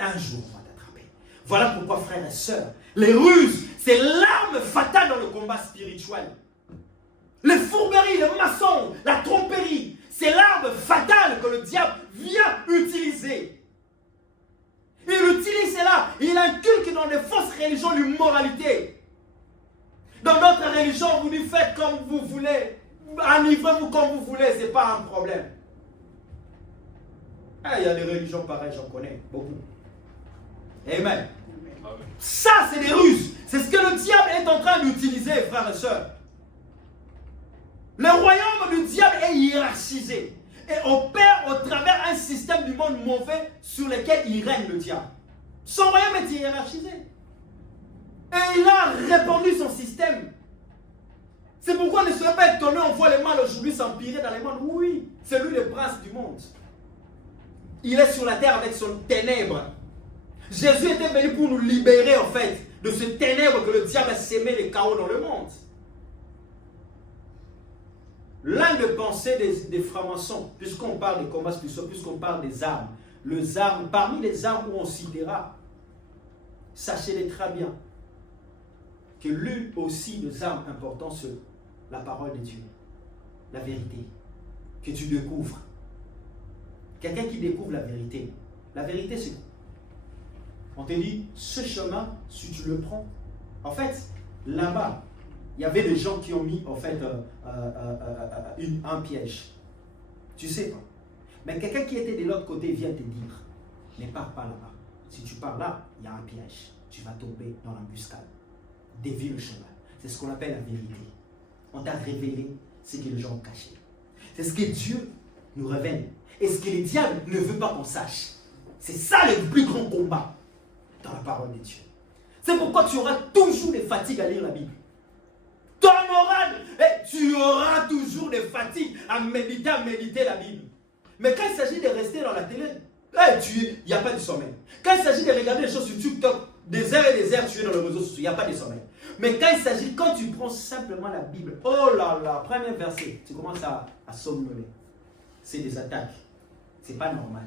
Un jour, on va t'attraper. Voilà pourquoi, frères et sœurs, les ruses, c'est l'arme fatale dans le combat spirituel. Les fourberies, le mensonge, la tromperie, c'est l'arme fatale que le diable vient utiliser. Il utilise cela. Il inculque dans les fausses religions l'immoralité. Dans notre religion, vous lui faites comme vous voulez. Enivrez-vous comme vous voulez, ce n'est pas un problème. Il y a des religions pareilles, j'en connais beaucoup. Amen. Ça, c'est des ruses. C'est ce que le diable est en train d'utiliser, frères et sœurs. Le royaume du diable est hiérarchisé et opère au travers un système du monde mauvais sur lequel il règne, le diable. Son royaume est hiérarchisé. Et il a répandu son système. C'est pourquoi ne soyez pas étonnés, on voit le mal aujourd'hui s'empirer dans le monde. Oui, c'est lui le prince du monde. Il est sur la terre avec son ténèbre. Jésus était venu pour nous libérer en fait de ce ténèbre que le diable a sémé le chaos dans le monde. L'un des pensées des francs-maçons, puisqu'on parle des combats spirituels, puisqu'on parle des armes, parmi les armes où on citera, sachez-les très bien, que l'une aussi des armes importantes, c'est la parole de Dieu, la vérité, que tu découvres. Quelqu'un qui découvre la vérité c'est quoi? On te dit, ce chemin, si tu le prends, en fait, là-bas, il y avait des gens qui ont mis en fait un piège. Tu sais pas. Mais quelqu'un qui était de l'autre côté vient te dire, ne pars pas là-bas. Si tu pars là, il y a un piège. Tu vas tomber dans l'embuscade. Dévie le chemin. C'est ce qu'on appelle la vérité. On t'a révélé ce que les gens ont caché. C'est ce que Dieu nous révèle. Et ce que le diable ne veut pas qu'on sache. C'est ça le plus grand combat dans la parole de Dieu. C'est pourquoi tu auras toujours des fatigues à lire la Bible. Tu auras toujours des fatigues à méditer la Bible. Mais quand il s'agit de rester dans la télé, il n'y a pas de sommeil. Quand il s'agit de regarder les choses sur TikTok, des heures et des heures, tu es dans le réseau social, il n'y a pas de sommeil. Mais quand tu prends simplement la Bible, oh là là, premier verset, tu commences à somnoler. C'est des attaques. C'est pas normal.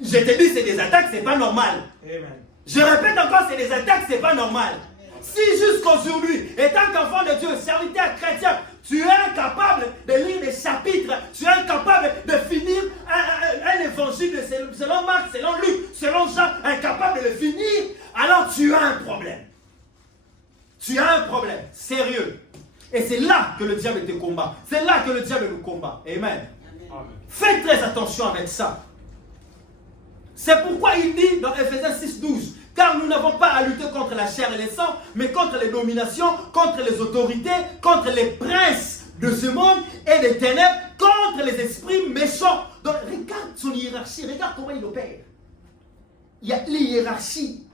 Je te dis, c'est des attaques, c'est pas normal. Amen. Je répète encore, c'est des attaques, c'est pas normal. Si jusqu'aujourd'hui, étant qu'enfant de Dieu, serviteur chrétien, tu es incapable de lire des chapitres, tu es incapable de finir un évangile selon Marc, selon Luc, selon Jean, incapable de le finir, alors tu as un problème. Tu as un problème, sérieux. Et c'est là que le diable te combat. C'est là que le diable nous combat. Amen. Amen. Faites très attention avec ça. C'est pourquoi il dit dans Ephésiens 6:12, car nous n'avons pas à lutter contre la chair et le sang, mais contre les dominations, contre les autorités, contre les princes de ce monde et des ténèbres, contre les esprits méchants. Donc regarde son hiérarchie, regarde comment il opère. Il y a les hiérarchies.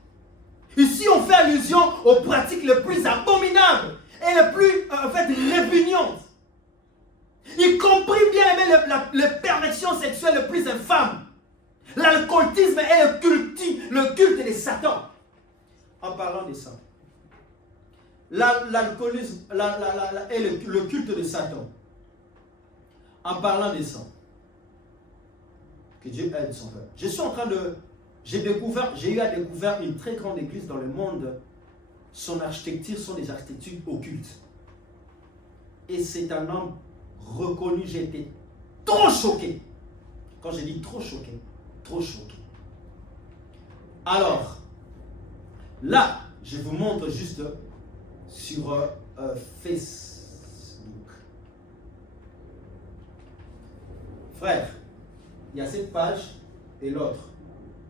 Ici on fait allusion aux pratiques les plus abominables et les plus répugnantes. y compris bien aimé les perversions sexuelles les plus infâmes. L'alcoolisme et le culte de Satan. En parlant de ça, l'alcoolisme et le culte de Satan. En parlant de ça, que Dieu aide son peuple. J'ai eu à découvrir une très grande église dans le monde. Son architecture sont des architectures occultes. Et c'est un homme reconnu. J'ai été trop choqué. Quand j'ai dit trop choqué, trop choqué. Alors, là, je vous montre juste sur Facebook. Frère, il y a cette page et l'autre.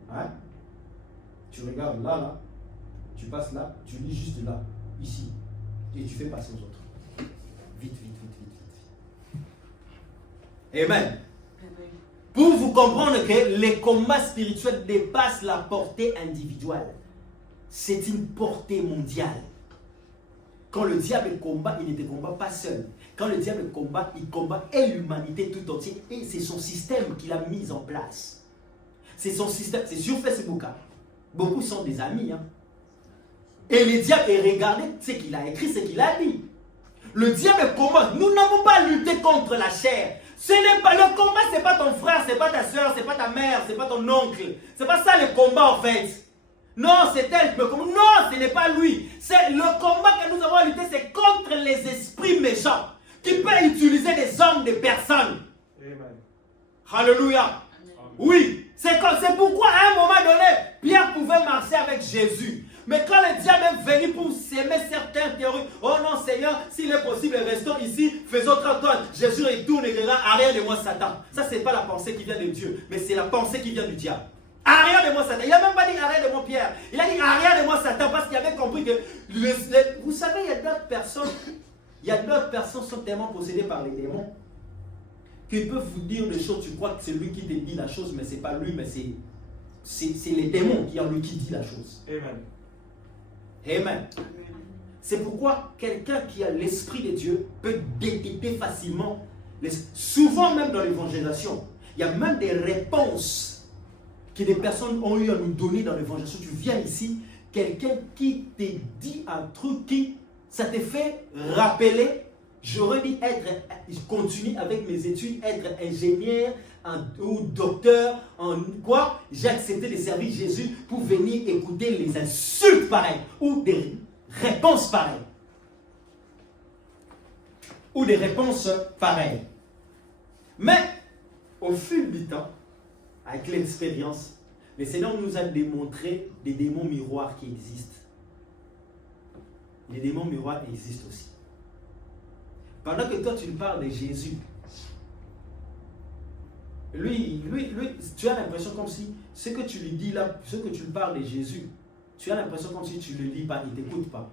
Hein? Tu regardes là, tu passes là, tu lis juste là, ici, et tu fais passer aux autres. Vite. Amen. Pour vous comprendre que les combats spirituels dépassent la portée individuelle. C'est une portée mondiale. Quand le diable combat, il ne te combat pas seul. Quand le diable combat, il combat et l'humanité tout entière. Et c'est son système qu'il a mis en place. C'est son système. C'est sur Facebook. Hein. Beaucoup sont des amis. Hein. Et le diable, et regardez ce qu'il a écrit, ce qu'il a dit. Le diable combat. Nous n'avons pas lutté contre la chair. Ce n'est pas le combat, ce n'est pas ton frère, ce n'est pas ta soeur, ce n'est pas ta mère, ce n'est pas ton oncle. Ce n'est pas ça le combat en fait. Non, c'est elle. Non, ce n'est pas lui. C'est le combat que nous avons à lutter, c'est contre les esprits méchants qui peuvent utiliser des hommes, des personnes. Amen. Alléluia. Amen. Oui, c'est pourquoi à un moment donné, Pierre pouvait marcher avec Jésus. Mais quand le diable est venu pour s'aimer certaines théories, oh non Seigneur, s'il est possible, restons ici, faisons 30 ans. Jésus retourne et dira, arrière de moi Satan. Ça, ce n'est pas la pensée qui vient de Dieu, mais c'est la pensée qui vient du diable. Arrière de moi Satan. Il n'a même pas dit arrière de moi Pierre. Il a dit arrière de moi Satan parce qu'il avait compris que, vous savez, il y a d'autres personnes qui sont tellement possédées par les démons qu'ils peuvent vous dire des choses, tu crois que c'est lui qui te dit la chose, mais ce n'est pas lui, mais c'est les démons qui ont lui qui dit la chose. Amen. Amen. C'est pourquoi quelqu'un qui a l'esprit de Dieu peut détecter facilement, souvent même dans l'évangélisation, il y a même des réponses que des personnes ont eu à nous donner dans l'évangélisation. Tu viens ici, quelqu'un qui te dit un truc qui, ça te fait rappeler, j'aurais dit je continue avec mes études, être ingénieur ou docteur, en quoi j'ai accepté de servir Jésus pour venir écouter les insultes pareilles ou des réponses pareilles. Ou des réponses pareilles. Mais au fil du temps, avec l'expérience, le Seigneur nous a démontré des démons miroirs qui existent. Les démons miroirs existent aussi. Pendant que toi tu parles de Jésus, lui, tu as l'impression comme si ce que tu lui dis là, ce que tu lui parles de Jésus, tu as l'impression comme si tu ne le lis pas, il ne t'écoute pas.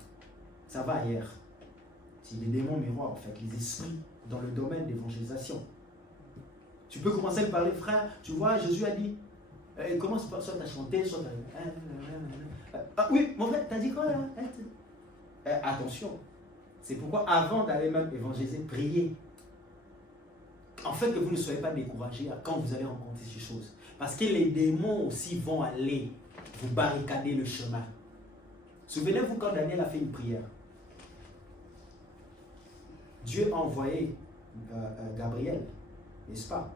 Ça va ailleurs. C'est les démons miroirs en fait, les esprits dans le domaine d'évangélisation. Tu peux commencer à parler, frère, tu vois, Jésus a dit, commence par soit à chanter, soit à... oui, mon frère, t'as dit quoi là? Attention, c'est pourquoi avant d'aller même évangéliser, priez. En fait, que vous ne soyez pas découragés quand vous allez rencontrer ces choses. Parce que les démons aussi vont aller vous barricader le chemin. Souvenez-vous quand Daniel a fait une prière. Dieu a envoyé Gabriel, n'est-ce pas,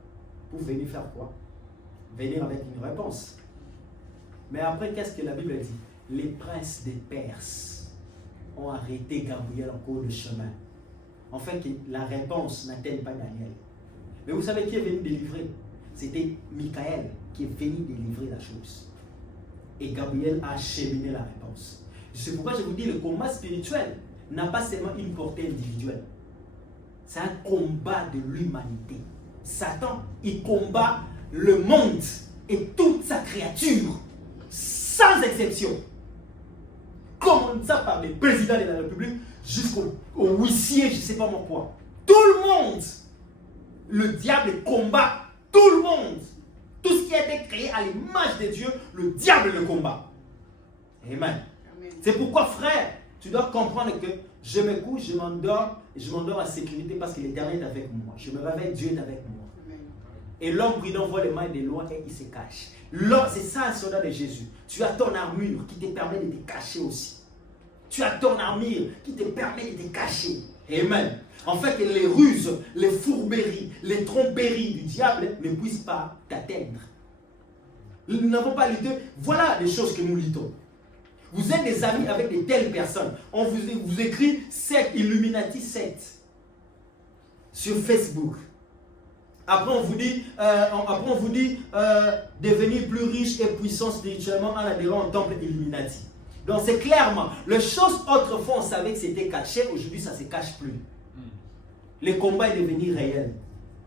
pour venir faire quoi? Venir avec une réponse. Mais après, qu'est-ce que la Bible dit? Les princes des Perses ont arrêté Gabriel en cours de chemin. En fait, la réponse n'atteigne pas Daniel. Mais vous savez qui est venu délivrer? C'était Michael qui est venu délivrer la chose. Et Gabriel a acheminé la réponse. C'est pourquoi je vous dis, le combat spirituel n'a pas seulement une portée individuelle. C'est un combat de l'humanité. Satan, il combat le monde et toute sa créature, sans exception. Commence ça par les présidents de la République jusqu'au huissier, je ne sais pas moi quoi. Tout le monde. Le diable combat tout le monde. Tout ce qui a été créé à l'image de Dieu, le diable le combat. Amen. C'est pourquoi, frère, tu dois comprendre que je me couche, je m'endors, je m'endors à sécurité parce que l'Éternel est avec moi. Je me réveille, Dieu est avec moi. Et l'homme prudent voit les mains de loin et il se cache. C'est ça un soldat de Jésus. Tu as ton armure qui te permet de te cacher aussi. Tu as ton armure qui te permet de te cacher. Amen. En fait, les ruses, les fourberies, les tromperies du diable ne puissent pas t'atteindre. Nous n'avons pas lutté. Voilà les choses que nous luttons. Vous êtes des amis avec de telles personnes. On vous écrit 7 Illuminati 7 sur Facebook. Après, on vous dit devenir plus riche et puissant spirituellement en adhérant au temple Illuminati. Donc, c'est clairement, les choses autrefois, on savait que c'était caché. Aujourd'hui, ça ne se cache plus. Le combat est devenu réel.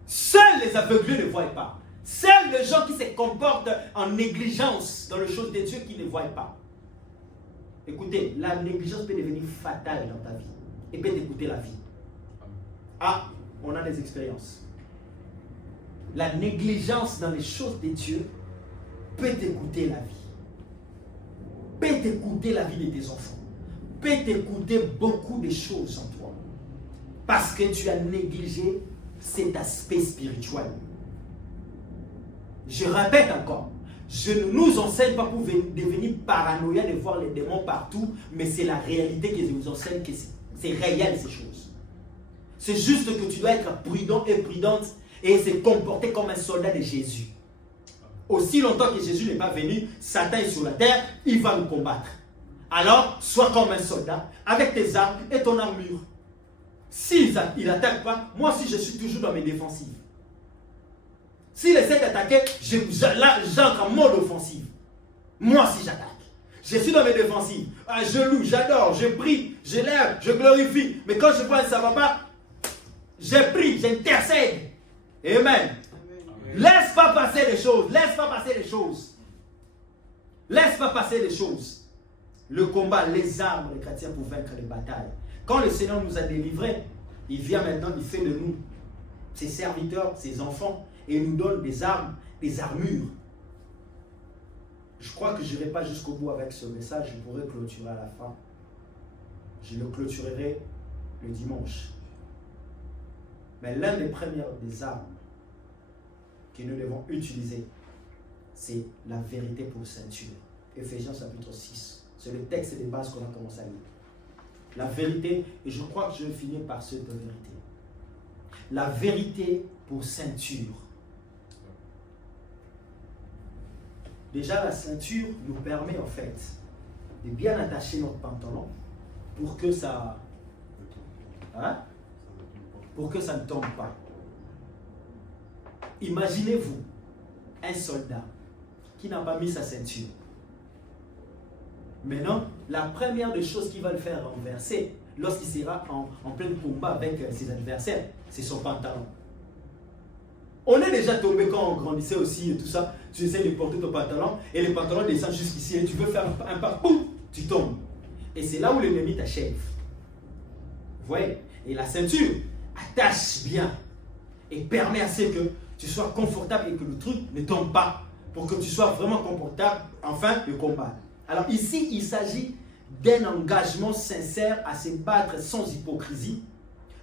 Seuls les aveuglés ne voient pas. Seuls les gens qui se comportent en négligence dans les choses de Dieu qui ne voient pas. Écoutez, la négligence peut devenir fatale dans ta vie et peut t'écouter la vie. Ah, on a des expériences. La négligence dans les choses de Dieu peut t'écouter la vie. Peut t'écouter la vie de tes enfants. Peut t'écouter beaucoup de choses en toi. Parce que tu as négligé cet aspect spirituel. Je répète encore. Je ne nous enseigne pas pour devenir paranoïa de voir les démons partout, mais c'est la réalité que je vous enseigne que c'est réel ces choses. C'est juste que tu dois être prudent et prudente et se comporter comme un soldat de Jésus. Aussi longtemps que Jésus n'est pas venu, Satan est sur la terre, il va nous combattre. Alors, sois comme un soldat, avec tes armes et ton armure. S'il n'attaque pas, moi aussi je suis toujours dans mes défensives. S'il essaie d'attaquer, j'entre en mode offensif. Moi aussi j'attaque. Je suis dans mes défensives. Je loue, j'adore, je prie, je lève, je glorifie. Mais quand je vois que ça ne va pas, je prie, j'intercède. Amen. Amen. Laisse pas passer les choses. Laisse pas passer les choses. Laisse pas passer les choses. Le combat, les armes, les chrétiens pour vaincre les batailles. Quand le Seigneur nous a délivrés, il vient maintenant, il fait de nous ses serviteurs, ses enfants, et il nous donne des armes, des armures. Je crois que je n'irai pas jusqu'au bout avec ce message, je pourrais clôturer à la fin. Je le clôturerai le dimanche. Mais l'un des premières des armes que nous devons utiliser, c'est la vérité pour ceinture. Ephésiens chapitre 6. C'est le texte de base qu'on a commencé à lire. La vérité, et je crois que je vais finir par cette vérité. La vérité pour ceinture. Déjà, la ceinture nous permet en fait de bien attacher notre pantalon pour que ça, pour que ça ne tombe pas. Imaginez-vous un soldat qui n'a pas mis sa ceinture. Maintenant, la première des choses qui va le faire renverser lorsqu'il sera en plein combat avec ses adversaires, c'est son pantalon. On est déjà tombé quand on grandissait aussi et tout ça. Tu essaies de porter ton pantalon et le pantalon descend jusqu'ici et tu veux faire un pas, boum, tu tombes. Et c'est là où l'ennemi t'achève. Vous voyez? Et la ceinture attache bien et permet à ce que tu sois confortable et que le truc ne tombe pas pour que tu sois vraiment confortable enfin de combattre. Alors ici, il s'agit d'un engagement sincère à se battre sans hypocrisie,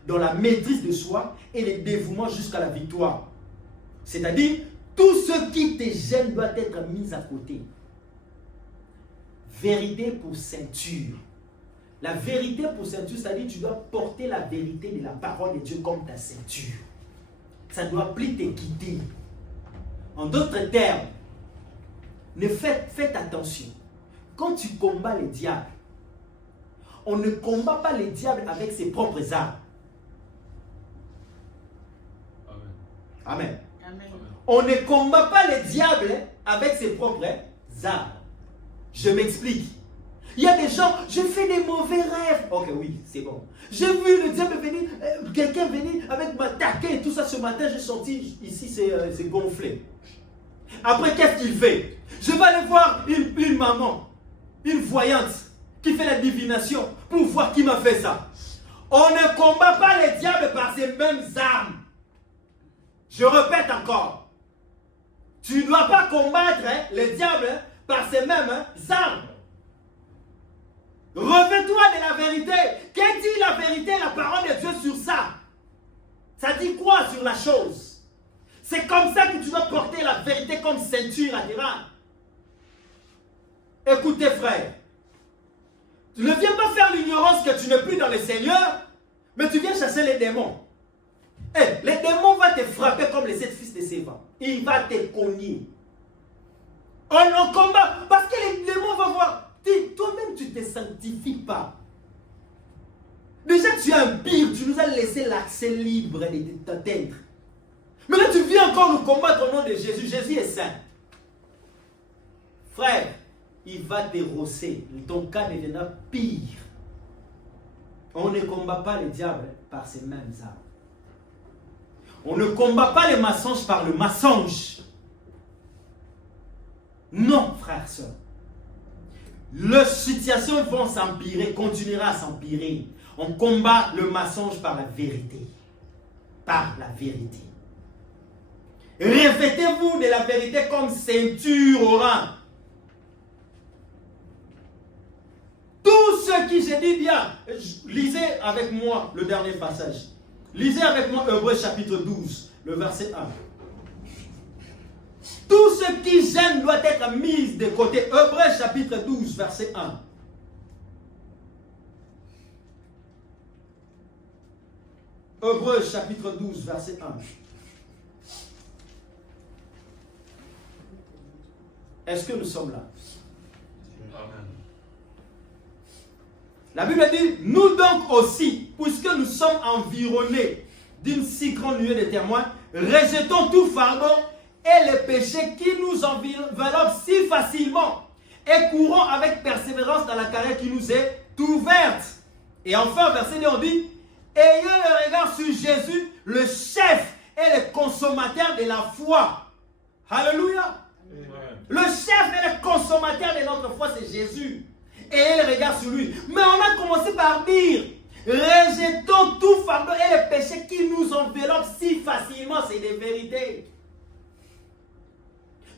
dans la maîtrise de soi et le dévouement jusqu'à la victoire. C'est-à-dire, tout ce qui te gêne doit être mis à côté. Vérité pour ceinture. La vérité pour ceinture, c'est-à-dire que tu dois porter la vérité de la parole de Dieu comme ta ceinture. Ça ne doit plus te quitter. En d'autres termes, faites attention. Quand tu combats les diables, on ne combat pas les diables avec ses propres armes. Amen. Amen. On ne combat pas les diables avec ses propres armes. Je m'explique. Il y a des gens, je fais des mauvais rêves. Ok, oui, c'est bon. J'ai vu le diable venir, quelqu'un venir avec m'attaquer et tout ça. Ce matin, j'ai senti, ici, c'est gonflé. Après, qu'est-ce qu'il fait? Je vais aller voir une maman, une voyante, qui fait la divination pour voir qui m'a fait ça. On ne combat pas les diables par ces mêmes armes. Je répète encore. Tu ne dois pas combattre les diables par ces mêmes armes. Revêt-toi de la vérité. Qu'est-ce dit la vérité, la parole de Dieu sur ça? Ça dit quoi sur la chose? C'est comme ça que tu dois porter la vérité comme ceinture à tes reins. Écoutez frère, tu ne viens pas faire l'ignorance que tu n'es plus dans le Seigneur, mais tu viens chasser les démons. Eh, les démons vont te frapper comme les 7 fils de Séva. Il va te cogner. On combat parce que les démons vont voir. Toi-même, tu ne te sanctifies pas. Déjà, tu es un pire. Tu nous as laissé l'accès libre de t'atteindre. Mais là, tu viens encore nous combattre au nom de Jésus. Jésus est saint. Frère, il va te rosser. Ton cas deviendra pire. On ne combat pas le diable par ces mêmes armes. On ne combat pas les mensonges par le mensonge. Non, frère, soeur. Les situations vont s'empirer, continuera à s'empirer. On combat le mensonge par la vérité. Par la vérité. Revêtez-vous de la vérité comme ceinture au rang. Tout ce qui se dit bien, lisez avec moi le dernier passage. Lisez avec moi Hébreux chapitre 12, le verset 1. Tout ce qui gêne doit être mis de côté. Hébreux chapitre 12, verset 1. Hébreux chapitre 12, verset 1. Est-ce que nous sommes là? Amen. La Bible dit, nous donc aussi, puisque nous sommes environnés d'une si grande nuée de témoins, rejetons tout fardeau et les péchés qui nous enveloppent si facilement et courons avec persévérance dans la carrière qui nous est ouverte. Et enfin, verset 2, on dit, ayez le regard sur Jésus, le chef et le consommateur de la foi. Alléluia. Amen. Le chef et le consommateur de notre foi, c'est Jésus. Et le regard sur lui. Mais on a commencé par dire, rejetons tout fardeau et les péchés qui nous enveloppent si facilement. C'est des vérités.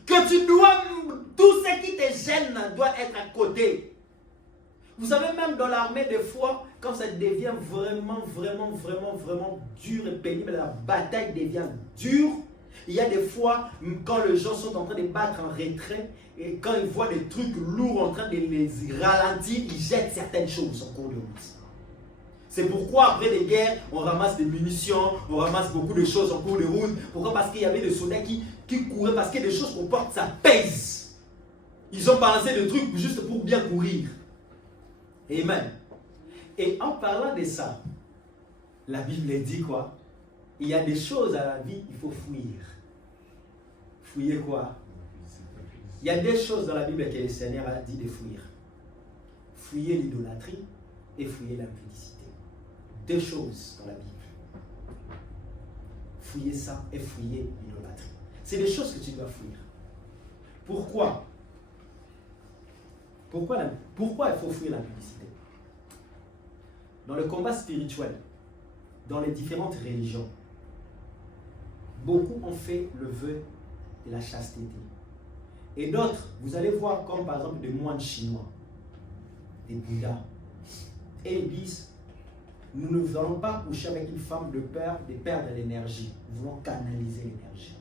Que tu dois, tout ce qui te gêne doit être à côté. Vous savez, même dans l'armée, des fois, quand ça devient vraiment dur et pénible, la bataille devient dure. Il y a des fois, quand les gens sont en train de battre en retrait, et quand ils voient des trucs lourds en train de les ralentir, ils jettent certaines choses en cours de route. C'est pourquoi après les guerres, on ramasse des munitions, on ramasse beaucoup de choses en cours de route. Pourquoi? Parce qu'il y avait des soldats qui couraient, parce que des choses qu'on porte, ça pèse. Ils ont balancé des trucs juste pour bien courir. Amen. Et en parlant de ça, la Bible dit quoi? Il y a des choses à la vie, il faut fuir. Fouiller quoi? Il y a des choses dans la Bible que le Seigneur a dit de fuir. Fouiller l'idolâtrie et fouiller l'impudicité. Deux choses dans la Bible. Fouiller ça et fouiller l'idolâtrie. C'est des choses que tu dois fuir. Pourquoi? Pourquoi il faut fuir l'impudicité? Dans le combat spirituel, dans les différentes religions, beaucoup ont fait le vœu de la chasteté. Et d'autres, vous allez voir comme par exemple des moines chinois, des Bouddhas. Et ils disent, nous ne allons pas coucher avec une femme de peur de perdre l'énergie. Nous voulons canaliser l'énergie.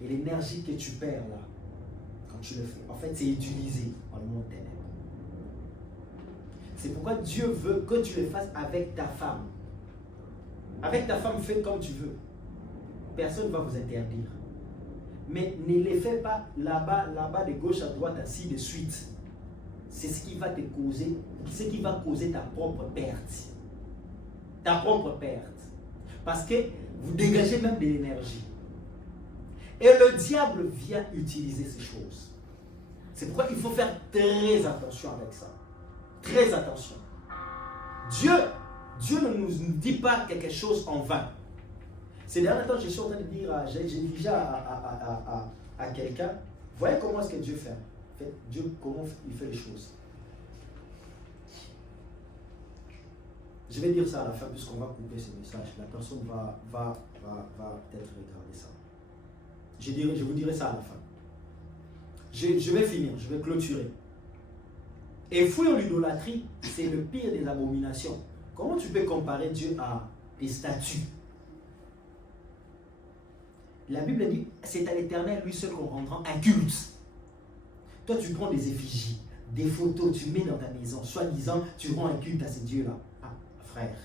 Et l'énergie que tu perds là, quand tu le fais, en fait c'est utilisé dans le monde ténèbres. C'est pourquoi Dieu veut que tu le fasses avec ta femme. Avec ta femme, fais comme tu veux. Personne ne va vous interdire. Mais ne les fais pas là-bas, de gauche à droite, ainsi de suite. C'est ce qui va te causer, ce qui va causer ta propre perte. Ta propre perte. Parce que vous dégagez même de l'énergie. Et le diable vient utiliser ces choses. C'est pourquoi il faut faire très attention avec ça. Très attention. Dieu ne nous dit pas quelque chose en vain. Ces derniers temps, je suis en train de dire, j'ai dit à quelqu'un, voyez comment est-ce que Dieu fait. Dieu, comment il fait les choses. Je vais dire ça à la fin, puisqu'on va couper ce message. La personne va peut-être regarder ça. Je vous dirai ça à la fin. Je vais finir, je vais clôturer. Et fuir l'idolâtrie, c'est le pire des abominations. Comment tu peux comparer Dieu à des statues? La Bible dit, c'est à l'Éternel, lui seul, qu'on rendra un culte. Toi, tu prends des effigies, des photos, tu mets dans ta maison, soi-disant, tu rends un culte à ces dieux-là. Ah, frère.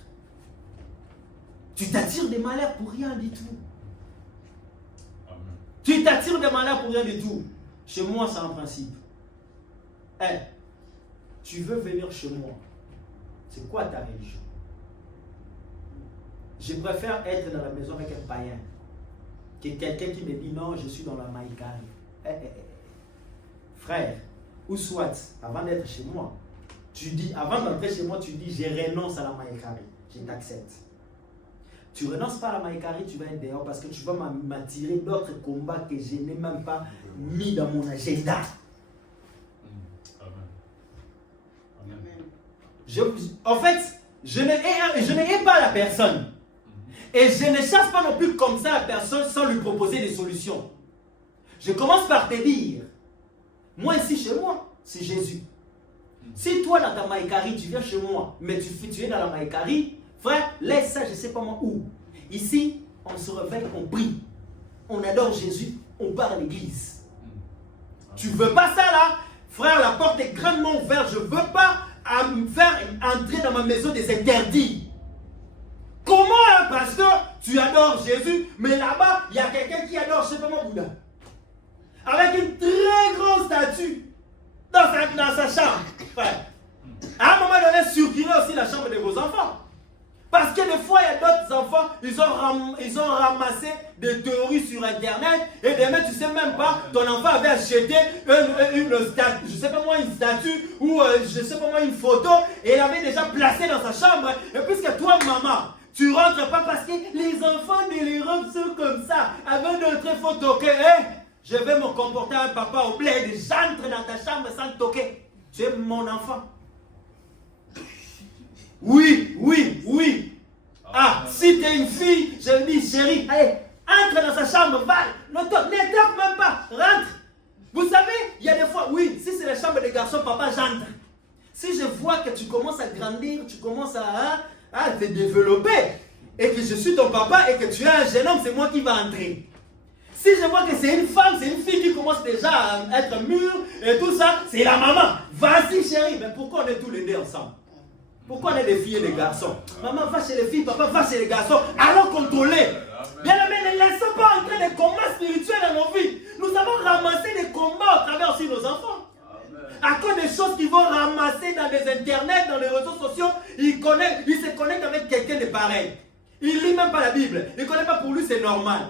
Tu t'attires des malheurs pour rien du tout. Amen. Tu t'attires des malheurs pour rien du tout. Chez moi, c'est un principe. Hey, tu veux venir chez moi. C'est quoi ta religion? Je préfère être dans la maison avec un païen que quelqu'un qui me dit non, je suis dans la maïkari. Frère, ou soit, avant d'être chez moi, tu dis, avant d'entrer chez moi, tu dis, je renonce à la maïkari. Je t'accepte. Tu renonces pas à la maïkari, tu vas être dehors parce que tu vas m'attirer d'autres combats que je n'ai même pas mis dans mon agenda. En fait, je ne hais pas la personne. Et je ne chasse pas non plus comme ça la personne sans lui proposer des solutions. Je commence par te dire, moi ici chez moi, c'est Jésus. Si toi dans ta maïkari, tu viens chez moi, mais tu es dans la maïkari, frère, laisse ça, je ne sais pas moi où. Ici, on se réveille, on prie. On adore Jésus, on part à l'église. Tu ne veux pas ça là? Frère, la porte est grandement ouverte. Je ne veux pas me faire entrer dans ma maison des interdits. Comment un pasteur, tu adores Jésus, mais là-bas, il y a quelqu'un qui adore, je ne sais pas moi, Bouddha. Avec une très grande statue dans sa chambre. Frère, à un moment donné, surveillez aussi la chambre de vos enfants. Parce que des fois, il y a d'autres enfants, ils ont ramassé des théories sur Internet et demain, tu ne sais même pas, ton enfant avait acheté une statue, je ne sais pas moi, une statue ou je ne sais pas moi, une photo et il avait déjà placé dans sa chambre. Et puisque toi, maman, tu ne rentres pas parce que les enfants de l'Europe sont comme ça. Avant d'entrer, il faut toquer. Je vais me comporter un papa au bled. J'entre dans ta chambre sans toquer. Tu es mon enfant. Oui, oui, oui. Ah, si tu es une fille, je dis, chérie, allez, entre dans sa chambre, va, ne toque même pas, rentre. Vous savez, il y a des fois, oui, si c'est la chambre des garçons, papa, j'entre. Si je vois que tu commences à grandir, tu commences à te développer, et que je suis ton papa et que tu es un jeune homme, c'est moi qui va entrer. Si je vois que c'est une femme, c'est une fille qui commence déjà à être mûre et tout ça, c'est la maman. Vas-y chérie, mais pourquoi on est tous les deux ensemble? Pourquoi on est des filles et des garçons? Maman va chez les filles, papa va chez les garçons. Allons contrôler. Bien aimé, ne laissons pas entrer des combats spirituels dans nos vies. Nous avons ramassé des combats au travers aussi de nos enfants. À cause des choses qu'ils vont ramasser dans les internets, dans les réseaux sociaux, ils se connectent avec quelqu'un de pareil. Il ne lit même pas la Bible. Il ne connaît pas, pour lui c'est normal.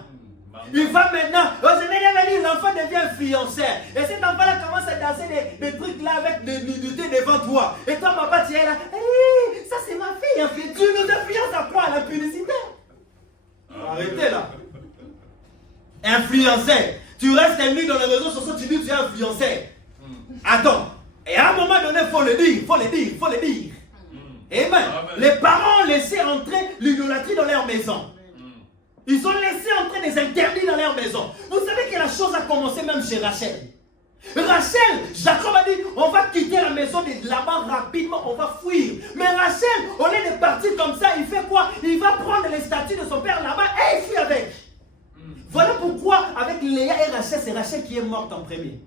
Il va maintenant, je vais venir, l'enfant devient fiancé. Et cet enfant-là commence à danser des trucs là avec des nudités devant toi. Et toi, papa, tu es là, hey, ça c'est ma fille, en fait. Tu nous influences à quoi? À la publicité. Arrêtez là. Influencé. Tu restes nu dans les réseaux sociaux, tu dis que tu es influencé. Attends. Et à un moment donné, il faut le dire, il faut le dire, il faut le dire. Amen. Les parents ont laissé entrer l'idolâtrie dans leur maison. Ils ont laissé entrer des interdits dans leur maison. Vous savez que la chose a commencé même chez Rachel. Rachel, Jacob a dit, on va quitter la maison de Laban rapidement, on va fuir. Mais Rachel, au lieu de partir comme ça, il fait quoi? Il va prendre les statues de son père Laban et il fuit avec. Voilà pourquoi avec Léa et Rachel, c'est Rachel qui est morte en premier.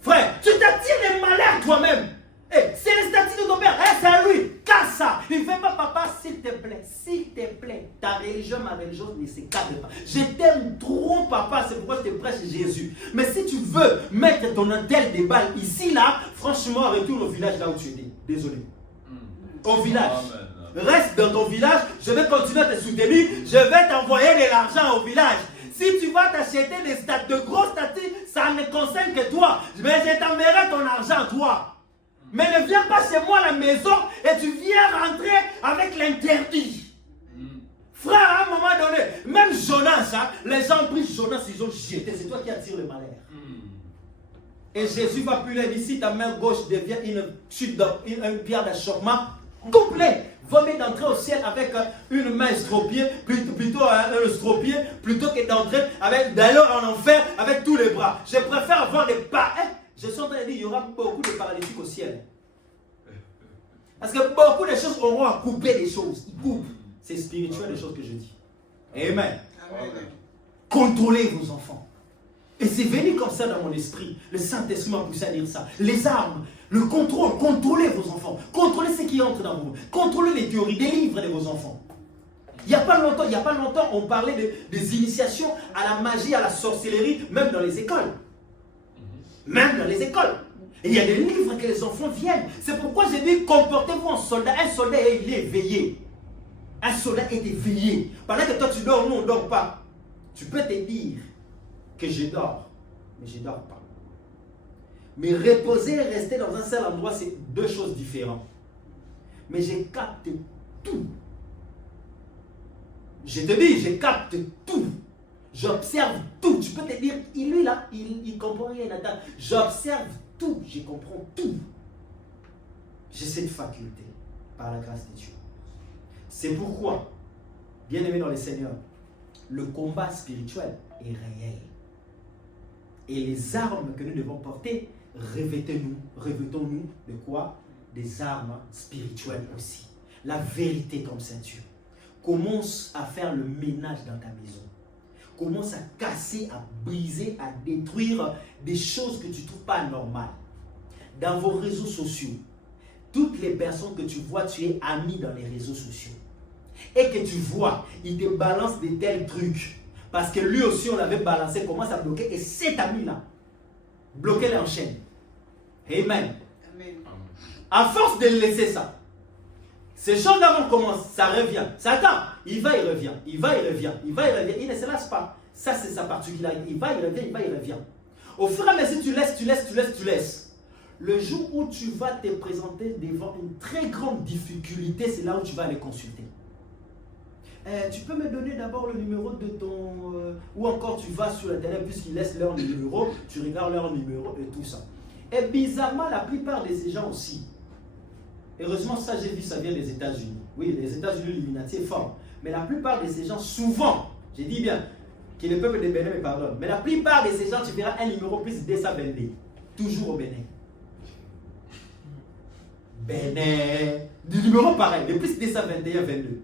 Frère, tu t'attires des malheurs toi-même. C'est les statues de ton père, c'est à lui, casse ça. Il ne fait pas, papa, s'il te plaît, ta religion, ma religion ne se cadre pas. Je t'aime trop, papa, c'est pourquoi je te prêche Jésus. Mais si tu veux mettre ton hôtel de balles ici, là, franchement, retourne au village là où tu étais. Désolé. Au village. Reste dans ton village, je vais continuer à te soutenir, je vais t'envoyer de l'argent au village. Si tu vas t'acheter de grosses statues, ça ne concerne que toi. Mais je t'enverrai ton argent, toi. Mais ne viens pas chez moi à la maison et tu viens rentrer avec l'interdit. Frère, à un moment donné, même Jonas, hein, les gens ont pris Jonas, ils ont jeté. C'est toi qui attires le malheur. Et Jésus va plus l'air ici, ta main gauche devient une pierre d'achoppement. Coupe-les. Vaut mieux d'entrer au ciel avec une main estropiée, plutôt un estropié, plutôt que d'aller en enfer avec tous les bras. Je préfère avoir des pas. Je suis en train de dire, il y aura beaucoup de paralytiques au ciel. Parce que beaucoup de choses auront à couper des choses. Ils coupent. C'est spirituel les choses que je dis. Amen. Amen. Contrôlez vos enfants. Et c'est venu comme ça dans mon esprit. Le Saint-Esprit m'a poussé à dire ça. Les armes, le contrôle, contrôlez vos enfants. Contrôlez ce qui entre dans vous. Contrôlez les théories, délivrez vos enfants. Il n'y a pas longtemps, on parlait des initiations à la magie, à la sorcellerie, même dans les écoles. Même dans les écoles. Et il y a des livres que les enfants viennent. C'est pourquoi j'ai dit, comportez-vous en soldat. Un soldat, il est éveillé. Un soldat est éveillé. Pendant que toi tu dors, nous on ne dort pas. Tu peux te dire que je dors, mais je ne dors pas. Mais reposer et rester dans un seul endroit, c'est deux choses différentes. Mais je capte tout. Je te dis, je capte tout. J'observe tout. Tu peux te dire, lui là, il comprend rien. J'observe tout. Je comprends tout. J'ai cette faculté par la grâce de Dieu. C'est pourquoi, bien aimé dans le Seigneur, le combat spirituel est réel. Et les armes que nous devons porter, revêtons-nous de quoi? Des armes spirituelles aussi. La vérité comme ceinture. Commence à faire le ménage dans ta maison. Commence à casser, à briser, à détruire des choses que tu ne trouves pas normales. Dans vos réseaux sociaux, toutes les personnes que tu vois, tu es ami dans les réseaux sociaux. Et que tu vois, il te balance de tels trucs. Parce que lui aussi, on l'avait balancé, commence à bloquer. Et cet ami-là, bloquez-les en chaîne. Amen. Amen. À force de laisser ça, ces choses-là vont commencer, ça revient. Satan, il va, il revient. Il va, il revient. Il va, il revient. Il ne se lasse pas. Ça, c'est sa particularité. Il va, il revient, il va, il revient. Au fur et à mesure, tu laisses. Le jour où tu vas te présenter devant une très grande difficulté, c'est là où tu vas aller consulter. Tu peux me donner d'abord le numéro de ton... ou encore tu vas sur Internet, puisqu'ils laissent leur numéro, tu regardes leur numéro et tout ça. Et bizarrement, la plupart de ces gens aussi, heureusement ça j'ai vu, ça vient des États-Unis. Oui, les États-Unis, l'Illuminati est fort. Mais la plupart de ces gens, souvent, j'ai dit bien, que le peuple de Bénin me pardonne, mais la plupart de ces gens, tu verras un numéro plus 222, toujours au Bénin. Bénin, du numéro pareil, de plus 221, 22.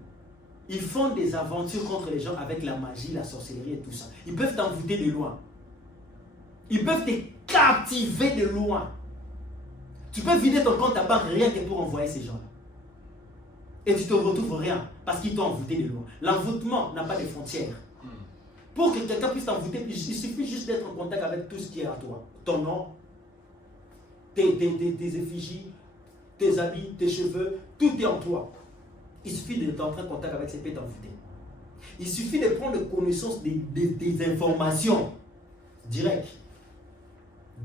Ils font des aventures contre les gens avec la magie, la sorcellerie et tout ça. Ils peuvent t'envoûter de loin. Ils peuvent te captiver de loin. Tu peux vider ton compte à banque rien que pour envoyer ces gens-là. Et tu te retrouves rien parce qu'ils t'ont envoûté de loin. L'envoûtement n'a pas de frontières. Pour que quelqu'un puisse t'envoûter, il suffit juste d'être en contact avec tout ce qui est à toi. Ton nom, tes effigies, tes habits, tes cheveux, tout est en toi. Il suffit d'entrer en contact avec ces pétés envoûtés. Il suffit de prendre connaissance des informations directes.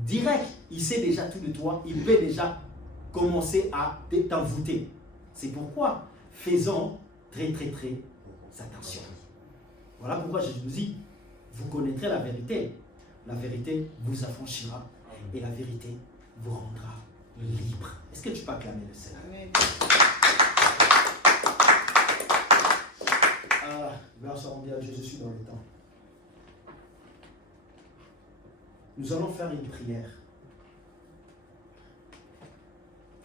Direct, il sait déjà tout de toi, il peut déjà commencer à t'envoûter. C'est pourquoi faisons très attention. Voilà pourquoi je vous dis, vous connaîtrez la vérité. La vérité vous affranchira et la vérité vous rendra libre. Est-ce que tu peux acclamer le Seigneur? Amen. Grâce à Dieu, je suis dans le temps. Nous allons faire une prière.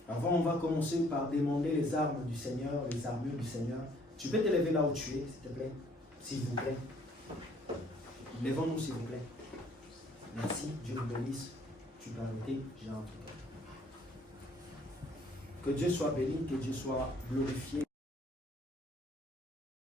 Avant, on va commencer par demander les armes du Seigneur, les armures du Seigneur. Tu peux te lever là où tu es, s'il te plaît. S'il vous plaît. Levons-nous, s'il vous plaît. Merci. Dieu vous bénisse. Tu peux arrêter. J'ai un truc. Que Dieu soit béni, que Dieu soit glorifié.